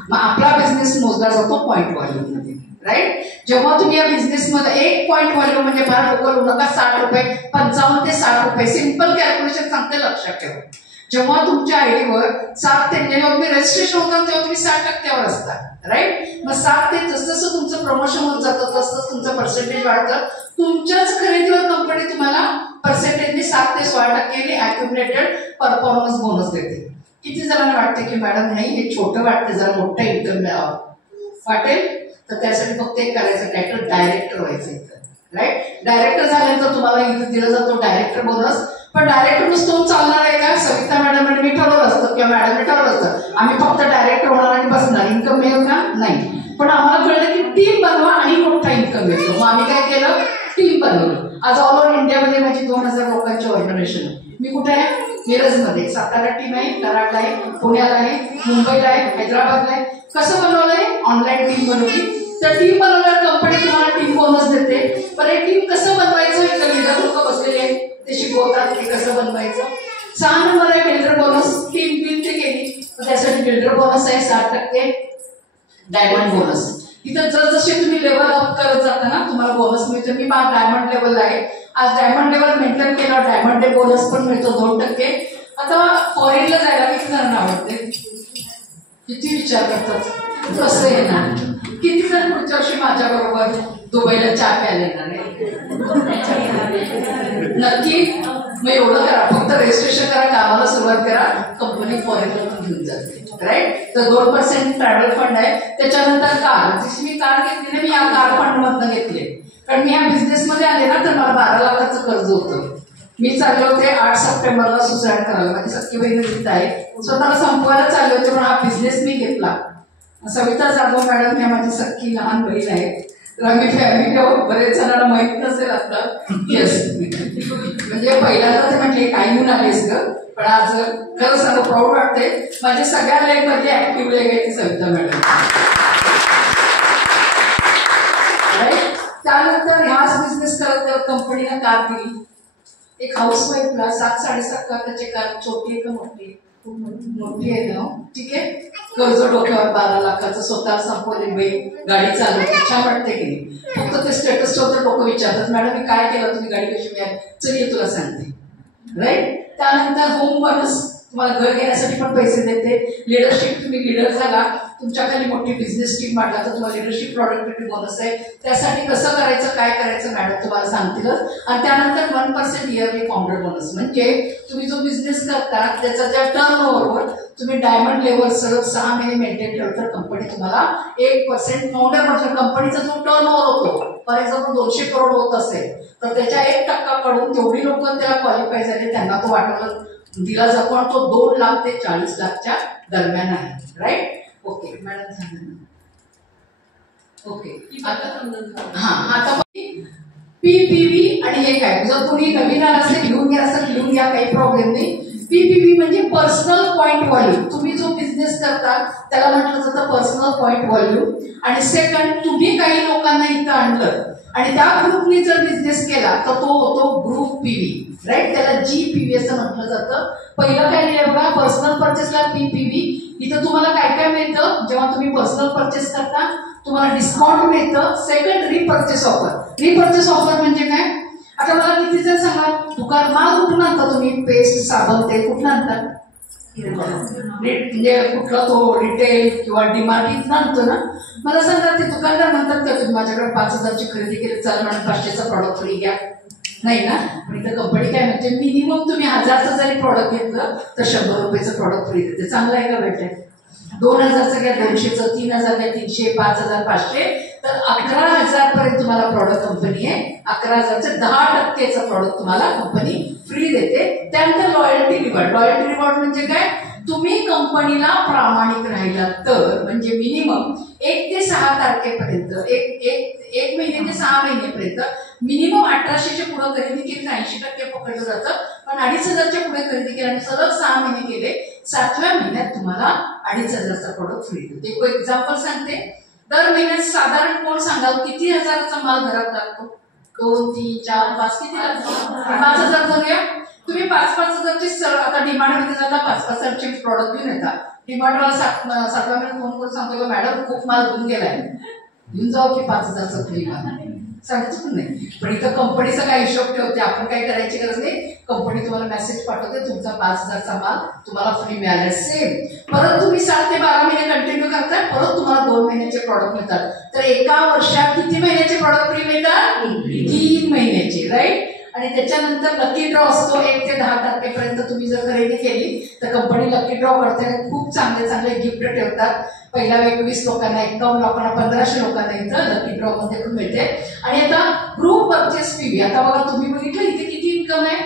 मग आपला बिझनेस मोजला जातो पॉईंट व्हॅल्यू मध्ये. राईट, जेव्हा तुम्ही या बिझनेस मध्ये 1 पॉईंट व्हॅल्यू म्हणजे फार लोकल होऊ नका, ₹60, 55 ते ₹60, सिंपल कॅल्क्युलेशन सांगते, लक्षात ठेवा. जेव्हा तुमच्या आयडीवर 7 ते जेव्हा तुम्ही रजिस्ट्रेशन होतात तेव्हा तुम्ही 60% असता. राईट, मग 7 ते जसं तुमचं प्रमोशन होत जातं तसं तुमचं पर्सेंटेज वाढतं. तुमच्याच खरेदीवर कंपनी तुम्हाला पर्सेंटेजने 7 ते 16% अक्युमुलेटेड परफॉर्मन्स बोनस देते. किती जणांना वाटते की मॅडम नाही हे छोटं वाटतं, जरा मोठं इन्कम मिळावं वाटेल, तर त्यासाठी फक्त एक करायचं, टायटल डायरेक्टर व्हायचं इथं. राईट, डायरेक्टर झाल्यानंतर तुम्हाला इथं दिला जातो डायरेक्टर बोनस. पण डायरेक्टर नुसतं चालणार आहे का, सविता मॅडम आणि मी ठरवलं असतं किंवा मॅडमने ठरवलं असतं आम्ही फक्त डायरेक्टर होणार आणि बसणार, इन्कम मिळेल का, नाही. पण आम्हाला कळलं की टीम बनवा आणि मोठा इन्कम मिळतो. मग आम्ही काय केलं, टीम बनवलं. आज ऑल ओव्हर इंडियामध्ये माझी 2000 लोकांची ऑर्गनायझेशन आहे. मी कुठे आहे, मिरजमध्ये, सातारा टीम आहे, कराडला आहे, पुण्याला आहे, मुंबईला आहे, हैदराबादला आहे. कसं बनवलंय, ऑनलाईन टीम बनवली. तर टीम बनवल्यावर कंपनी तुम्हाला टीम बोनस देते. पण हे टीम कसं बनवायचं, इथं लिडर लोक बसलेले आहेत ते शिकवतात ते कसं बनवायचं. 6 नंबर आहे बिल्डर बोनस, टीम ते केली त्यासाठी बिल्डर बोनस आहे 60%, डायमंड बोनस. इथं जसजसे तुम्ही लेवल अप करत जाता ना तुम्हाला बोनस मिळतो. मी डायमंड लेवल आहे, आज डायमंड लेवल मेंटेन केलं, डायमंड डे बोनस पण मिळतो 2%. आता फॉरेनला जायला किती जणांना आवडते, किती विचार करतात कसं येणार, किती जण पुढच्या वर्षी माझ्या बरोबर दुबईला चहा प्यायला येणार आहे, नक्की. मग एवढं करा, फक्त रजिस्ट्रेशन करा, कामाला सुरुवात करा, कंपनी फॉरेनला घेऊन जाते. राईट, तर 2% ट्रॅव्हल फंड आहे. त्याच्यानंतर कार, जशी मी कार घेतली ना, मी या कार फंड मधनं घेतली, कारण मी ह्या बिझनेस मध्ये आले ना तर मला 12 लाखाचं कर्ज होतं. मी चालले होते 8 सप्टेंबरला सुसाईड करायला, माझी सख्खी बहीण जिथं आहे, स्वतःला संपवायला चालले होते, पण हा बिझनेस मी घेतला. सविता जाधव मॅडम ह्या माझी सख्खी लहान बहीण आहे. तर आम्ही फॅमिली बरेच जणांना माहित नसेल आता, येस म्हणजे पहिल्यांदा ते म्हटले काय घेऊन आलीस ग, पण आज खरं सांगू प्राऊड वाटते, माझ्या सगळ्या लेग मध्ये ऍक्टिव्ह लेग आहे ती सविता मॅडम. त्यानंतर ह्याच बिझनेस करत करत कंपनीला कार दिली. एक हाऊसवाईफला 7-7.5 लाखाची कार, छोटी आहे का मोठी, मोठी आहे ना, ठीक आहे. कर्ज डोक्यावर 12 लाखाचं, स्वतः संपवली बाई, गाडी चालवते, छान वाटते की नाही. फक्त ते स्टेटस ठेवतं, लोक विचारतात मॅडम मी काय केलं, तुम्ही गाडी कशी मिळाली, चल ये तुला सांगते. राईट, त्यानंतर होम बोनस तुम्हाला घर घेण्यासाठी पण पैसे देते. लिडरशिप, तुम्ही लिडर झाला, तुमच्या खाली मोठी बिझनेस टीम वाढला तर तुम्हाला लिडरशिप प्रॉडक्टिव्हिटी बोनस आहे. त्यासाठी कसं करायचं, काय करायचं मॅडम तुम्हाला सांगतीलच. आणि त्यानंतर 1% इयरली फाउंडर बोनस, म्हणजे तुम्ही जो बिझनेस करता त्याचा ज्या टर्न ओव्हरवर तुम्ही डायमंड लेवल सलग 6 महिने मेंटेन ठेवलं तर कंपनी तुम्हाला 1% फाउंडर म्हणजे कंपनीचा जो टर्न ओव्हर होतो, फॉर एक्झाम्पल 200 करोड होत असेल तर त्याच्या 1% कडून तेवढी लोक त्याला क्वालिफाय झाले, त्यांना तो वाटायला दिला जातो आणि तो 2 लाख ते 40 लाखच्या दरम्यान आहे. राईट? ओके मॅडम सांगा. ओके आता पीपीव्ही आणि हे काय, जर कोणी नवीन आलं असेल लिहून घ्या, असं लिहून घ्या, काही प्रॉब्लेम नाही. पीपीव्ही म्हणजे पर्सनल पॉईंट व्हॅल्यू. तुम्ही जो बिझनेस करता त्याला म्हटलं जातं पर्सनल पॉईंट व्हॅल्यू. आणि सेकंड, तुम्ही काही लोकांना इथं आणलं आणि त्या ग्रुपनी जर बिझनेस केला तर तो होतो ग्रुप पीव्ही. राईट? त्याला जीपीव्ही असं म्हटलं जातं. पहिलं काय लिहिलं बघा, पर्सनल परचेसला पीपीव्ही. इथं तुम्हाला काय काय मिळतं जेव्हा तुम्ही पर्सनल परचेस करता, तुम्हाला डिस्काउंट मिळतं. Second, repurchase offer. Repurchase offer म्हणजे काय, आता मला किती जण सांगा, दुकान माल कुठून आणता तुम्ही, पेस्ट साबण ते कुठून आणता, म्हणजे कुठला तो रिटेल किंवा डीमार्ट इथं आणतो ना. मला सांगा ते दुकानदार म्हणतात का तुम्ही माझ्याकडे 5,000ची खरेदी केली चालेल आणि 500चा प्रॉडक्ट फ्री घ्या, नाही ना. पण इथं कंपनी काय म्हणते, मिनिमम तुम्ही 1000चं जरी प्रॉडक्ट घेतलं तर 100 रुपयाचं प्रॉडक्ट फ्री देते. चांगलं आहे का भेटेल? 2000चं घ्या, 200चं, 3000 घ्या, 300, 5000, 500, तर 11,000 पर्यंत तुम्हाला प्रॉडक्ट कंपनी आहे. 11,000चं 10%चं प्रॉडक्ट तुम्हाला कंपनी फ्री देते. त्यानंतर लॉयल्टी रिवॉर्ड. लॉयल्टी रिवॉर्ड म्हणजे काय, तुम्ही कंपनीला प्रामाणिक राहिला तर, म्हणजे मिनिमम 1 ते 6 तारखेपर्यंत, एक महिने ते 6 महिनेपर्यंत मिनिमम 1800च्या पुढे खरेदी केली तर 80% पकडलं जातं. पण 2500च्या पुढे खरेदी केल्याने सलग 6 महिने केले, 7व्या महिन्यात तुम्हाला 2500चा प्रॉडक्ट फ्री देते. एक एक्झाम्पल सांगते. दर महिन्यात साधारण कोण सांगाल किती हजाराचा माल घरात लागतो? 2, 3, 4, 5 किती लागतो? 5000 धरूया. तुम्ही 5,000ची आता डिमांडमध्ये जाता 5,000चे प्रॉडक्ट घेऊन येतात. डिमांडवाला 7व्या महिन्यात फोन करून सांगतो मॅडम खूप माल घेऊन गेलाय, घेऊन जाऊ की 5,000चा फ्री माल, सांगायचं पण नाही. पण इथं कंपनीचा काय हिशोब ठेवते, आपण काय करायची गरज नाही. कंपनी तुम्हाला मेसेज पाठवते तुमचा 5,000चा माल तुम्हाला फ्री मिळाला. सेम परत तुम्ही 7 ते 12 महिने कंटिन्यू करताय, परत तुम्हाला 2 महिन्याचे प्रॉडक्ट मिळतात. तर एका वर्षात किती महिन्याचे प्रॉडक्ट फ्री मिळतात? 3 महिन्याचे. राईट? आणि त्याच्यानंतर लकी ड्रॉ असतो. 1 ते 10 तारखेपर्यंत तुम्ही जर खरेदी केली तर कंपनी लकी ड्रॉ करते. खूप चांगले चांगले गिफ्ट ठेवतात. पहिल्या 21 लोकांना, 51 लोकांना, 1500 लोकांना इथं लकी ड्रॉ मध्ये पण मिळते. आणि आता ग्रुप परचेस पीव्ही. आता बघा तुम्ही बघितलं इथे किती इन्कम आहे,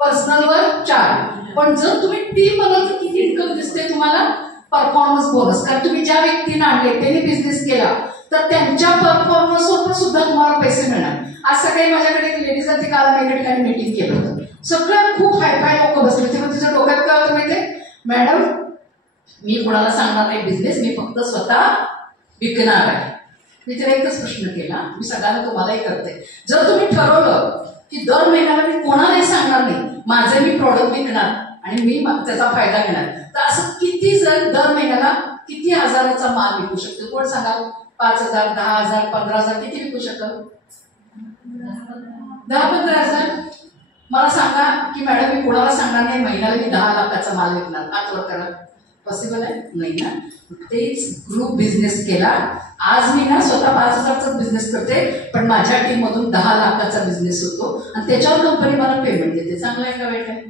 पर्सनलवर 4. पण जर तुम्ही टीम बनवलं तर किती इन्कम दिसते तुम्हाला? Performance bonus. कारण तुम्ही ज्या व्यक्तीने आणले त्यांनी बिझनेस केला तर त्यांच्या परफॉर्मन्सवर सुद्धा तुम्हाला पैसे मिळणार. आज सकाळी माझ्याकडे एक लेडीज होती, काल मी ठिकाणी मीटिंग केलं होतं. सगळ्यात खूप हायफाय लोक बसले होते. पण तिच्या डोक्यात काय होतं माहितीये, मॅडम मी कुणाला सांगणार नाही बिझनेस, मी फक्त स्वतः विकणार आहे. मी तिला एकच प्रश्न केला, मी सगळ्यांना तुम्हालाही करते, जर तुम्ही ठरवलं की दर महिन्याला मी कोणालाही सांगणार नाही, माझे मी प्रॉडक्ट विकणार आणि मी त्याचा फायदा घेणार, तर असं किती जण दर महिन्याला किती हजाराचा माल विकू शकतो? कोण सांगाल? 5,000, 10,000, 15,000 किती विकू शकतो? 10-15,000. मला सांगा की मॅडम मी कोणाला सांगणार नाही, महिन्याला मी 10 लाखाचा माल विकणार, हात वर करा. पॉसिबल आहे? नाही ना. तेच ग्रुप बिझनेस केला. आज मी ना स्वतः 5,000चा बिझनेस करते, पण माझ्या टीम मधून 10 लाखाचा बिझनेस होतो आणि त्याच्यावर कंपनी मला पेमेंट देते. चांगलं आहे का वाईट आहे?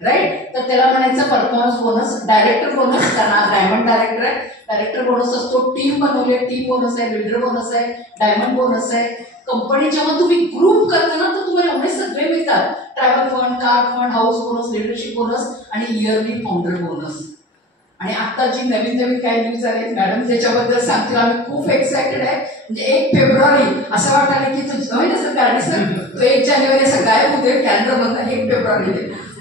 राईट? तर त्याला म्हणायचं परफॉर्मन्स बोनस. डायरेक्टर बोनस, त्यांना डायमंड डायरेक्टर आहे, डायरेक्टर बोनस असतो. टीम बनवले, टीम बोनस आहे, बिल्डर बोनस आहे, डायमंड बोनस आहे. कंपनी जेव्हा तुम्ही ग्रुप करता ना तर तुम्हाला एवढे सगळे मिळतात. Travel fund, car fund, house bonus, leadership bonus आणि इयरली फाउंडर बोनस. आणि आता जी नवीन नवीन काही न्यूज आले मॅडम त्याच्याबद्दल सांगतील. आम्ही खूप एक्सायटेड आहे. म्हणजे 1 फेब्रुवारी असं वाटायला की सर गाडी सर तो 1 जानेवारी असं गायब होते, कॅलेंडर बनणार 1 फेब्रुवारी.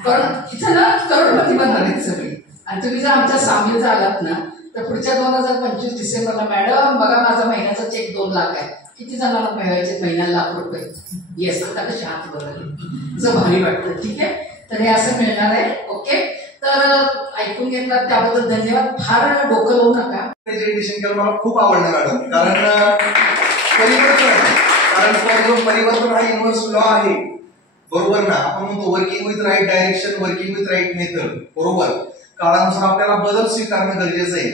कारण इथं ना करोडपती बनणार आहेत सगळे. आणि तुम्ही जर आमच्या सामील झालात ना तर पुढच्या 2025 डिसेंबरला मॅडम बघा माझा महिन्याचा चेक 2 लाख आहे. किती जणांना मिळवायचे महिन्याला ₹1,00,000? येस. आता कशी हात बघायला असं भारी वाटतं. ठीक आहे, तर हे असं मिळणार आहे. ओके, तर ऐकून घेतलात त्याबद्दल धन्यवाद. फार डोकं लावू नका. प्रेझेंटेशन केलं मला खूप आवडलं मॅडम, कारण परिवर्तन हा युनिव्हर्स लॉ आहे. बरोबर ना. आपण म्हणतो working with right direction, working with right method. बरोबर, काळानुसार आपल्याला बदल स्वीकारणं गरजेचं आहे.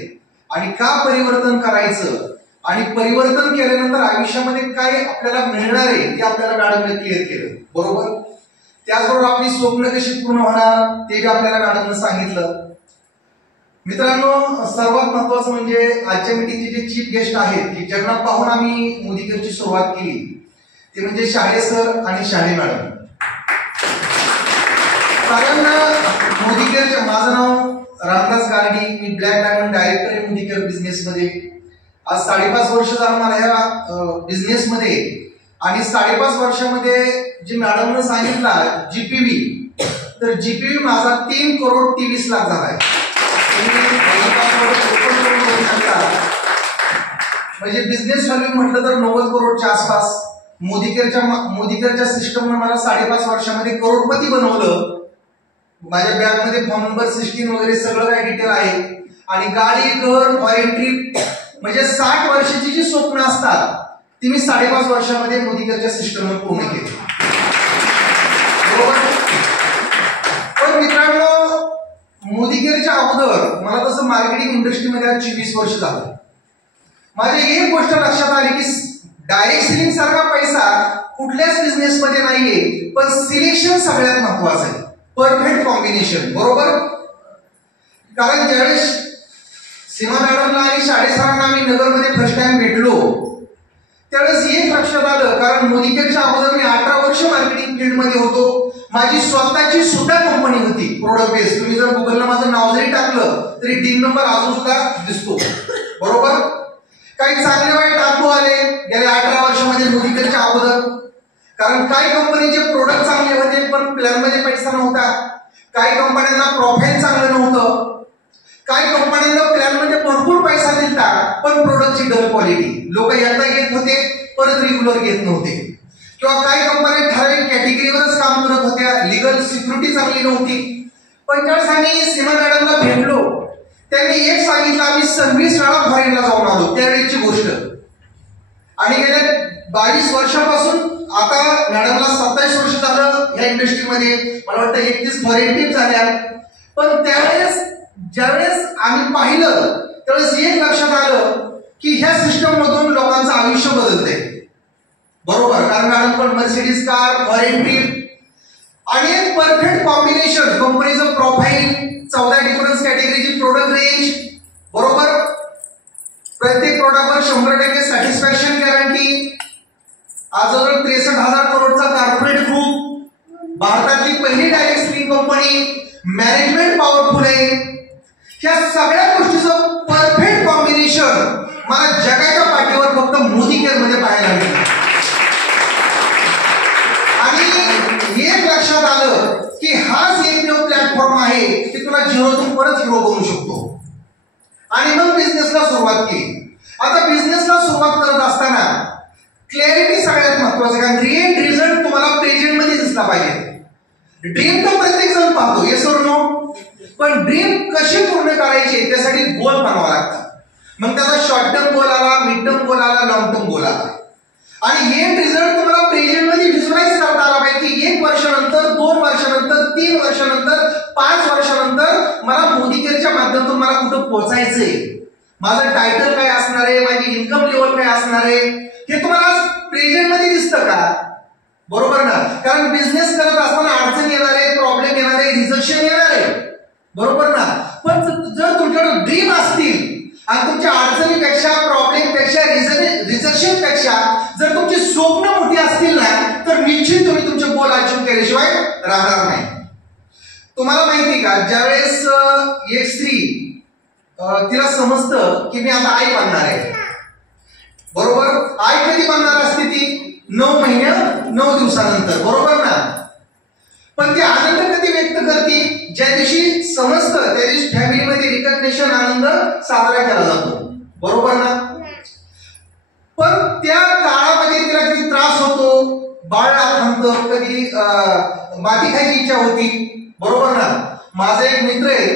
आणि का परिवर्तन करायचं आणि परिवर्तन केल्यानंतर आयुष्यामध्ये काय आपल्याला मिळणार आहे ते आपल्याला मॅडमने क्लिअर केलं. बरोबर, त्याचबरोबर आपली स्वप्न कशी पूर्ण होणार ते बी आपल्याला मॅडमने सांगितलं. मित्रांनो, सर्वात महत्वाचं म्हणजे आजच्या मीटिंगचे जे चीफ गेस्ट आहेत की ज्यांना पाहून आम्ही मोदीकरची सुरुवात केली ते म्हणजे शाळे सर आणि शाळे मॅडम. कारण मोदीकर, माझं नाव रामदास गार्डी, मी ब्लॅक डायमंड डायरेक्टर आहे मोदीकर बिझनेस मध्ये. आज 5.5 वर्ष झालं मला ह्या बिझनेस मध्ये. आणि 5.5 वर्षामध्ये जे मॅडमने सांगितला जीपीव्ही, तर जीपीव्ही माझा 3 करोड 23 लाख झालाय. म्हणजे बिझनेस व्हॅल्यू म्हटलं तर 90 करोडच्या आसपास. मोदीकरच्या सिस्टमनं मला 5.5 वर्षामध्ये करोडपती बनवलं. माझ्या बॅग मध्ये फॉर्म नंबर 16 वगैरे सगळं काही डिटेल आहे. आणि गाडी, घर, फॉरेन ट्रिप, म्हणजे 60 वर्षाची जी स्वप्न असतात ती मी 5.5 वर्षामध्ये मोदीकरच्या सिस्टमनं पूर्ण केली. बरोबर. पण मित्रांनो, मोदीकरच्या अगोदर मला तसं मार्केटिंग इंडस्ट्रीमध्ये आज 24 वर्ष झालं. माझ्या एक गोष्ट लक्षात आली की डायरेक्ट सेलिंग सारखा पैसा कुठल्याच बिझनेस मध्ये नाहीये, पण सिलेक्शन सगळ्यात महत्वाचं आहे. Perfect combination. बरोबर. कारण ज्यावेळेस सीमा मॅडमला आणि शाळे सरांना आम्ही नगरमध्ये फर्स्ट टाइम भेटलो त्यावेळेस एक लक्षात आलं, कारण मोदीकरच्या अगोदर मी 18 वर्ष मार्केटिंग फील्ड मध्ये होतो. माझी स्वतःची सुद्धा कंपनी होती प्रोडक्ट बेस. तुम्ही जर गुगलला माझं नाव जरी टाकलं तरी टीम नंबर अजून सुद्धा दिसतो. बरोबर. काही चांगले वाईट अनुभव आले गेल्या 18 वर्षामध्ये मोदीकरच्या अगोदर. कारण काही कंपनीचे प्रोडक्ट चांगले होते पण प्लॅन मध्ये पैसा नव्हता. काही कंपन्यांना प्रॉफिट चांगलं नव्हतं. काही कंपन्यांना प्लॅन मध्ये भरपूर पैसा दिलता पण प्रोडक्टची डल क्वालिटी. लोक एकदा घेत होते परत रेग्युलर घेत नव्हते. किंवा काही कंपन्या ठराविक कॅटेगरीवरच काम करत होत्या, लिगल सिक्युरिटी चांगली नव्हती. पण ज्यावेळेस आम्ही सीमा मॅडमला भेटलो त्यांनी एक सांगितलं, आम्ही 26 वेळा फॉरेनला जाऊन आलो त्यावेळेची गोष्ट. आणि गेल्या 22 वर्षापासून आता मॅडमला 27 वर्ष झालं या इंडस्ट्रीमध्ये. मला वाटतं 31 फॉरेन ट्रिप झाल्या. पण त्यावेळेस ज्यावेळेस आम्ही पाहिलं त्यावेळेस एक लक्षात आलं की ह्या सिस्टम मधून लोकांचं आयुष्य बदलतंय. बरोबर. कारण मॅडम पण मर्सिडीज कार, फॉरेन ट्रिप आणि एक परफेक्ट कॉम्बिनेशन, कंपनीचं प्रोफाईल, 14 डिफरन्स कॅटेगरीची प्रोडक्ट रेंज. बरोबर. प्रत्येक प्रोडक्टवर 100% सॅटिस्फॅक्शन गॅरंटी. आज 63,000 करोडचा कॉर्पोरेट ग्रुप, भारतातली पहिली direct selling company, management powerful आहे. ह्या सगळ्या गोष्टीचं परफेक्ट कॉम्बिनेशन मला जगाच्या पाठीवर फक्त मोदीकेअर मध्ये पाहायला मिळतं. आणि एक लक्षात आलं की हाच एकमेव प्लॅटफॉर्म आहे की तुला झिरोतून परत हिरो बनवू शकतो. आणि मग बिझनेसला सुरुवात केली. आता बिझनेसला सुरुवात करत असताना क्लॅरिटी सगळ्यात महत्वाचं. कारण रिझल्ट तुम्हाला प्रेझेंट मध्ये दिसला पाहिजे. ड्रीम तर प्रत्येक जण पाहतो, येस और नो. पण ड्रीम कशी पूर्ण करायची त्यासाठी गोल बनवावा लागतात. मग त्याचा शॉर्ट टर्म गोल आला, मिड टर्म गोल आला, लॉंग टर्म गोल आला. आणि एंड रिझल्ट तुम्हाला प्रेझेंट मध्ये व्हिज्युअलाइज करता आला पाहिजे की 1 वर्षानंतर, 2 वर्षानंतर, 3 वर्षानंतर, 5 वर्षानंतर मला मोदीकेअरच्या माध्यमातून मला कुठं पोहोचायचंय, माझं टायटल काय असणार आहे, माझी इन्कम लेवल काय असणार आहे, हे तुम्हाला प्रेझेंट मध्ये दिसतं का? बरोबर ना. कारण बिझनेस करत असताना अडचण येणार आहे, प्रॉब्लेम येणार आहे, रिजेक्शन येणार आहे. बरोबर ना. पण जर तुमच्याकडे ड्रीम असतील आणि तुमच्या अडचणीपेक्षा, प्रॉब्लेमपेक्षा, रिजेक्शन पेक्षा जर तुमची स्वप्न मोठी असतील ना तर निश्चित तुम्ही तुमचे गोल अचीव्ह केल्याशिवाय राहणार नाही. तुम्हाला माहिती का, ज्यावेळेस एक स्त्री तिला समजतं की मी आता आई बनणार आहे. बरोबर. आई कधी बनणार असते ती 9 महिन्या 9 दिवसानंतर. बरोबर ना. पण ती आनंद कधी व्यक्त करते, ज्या दिवशी समजतं त्या दिवशी फॅमिलीमध्ये रिकग्निशन, आनंद साजरा केला जातो. बरोबर ना. पण त्या काळामध्ये तिला किती त्रास होतो, बाळ थांबतं, कधी माती खायची इच्छा होती. बरोबर ना. माझा एक मित्र आहे,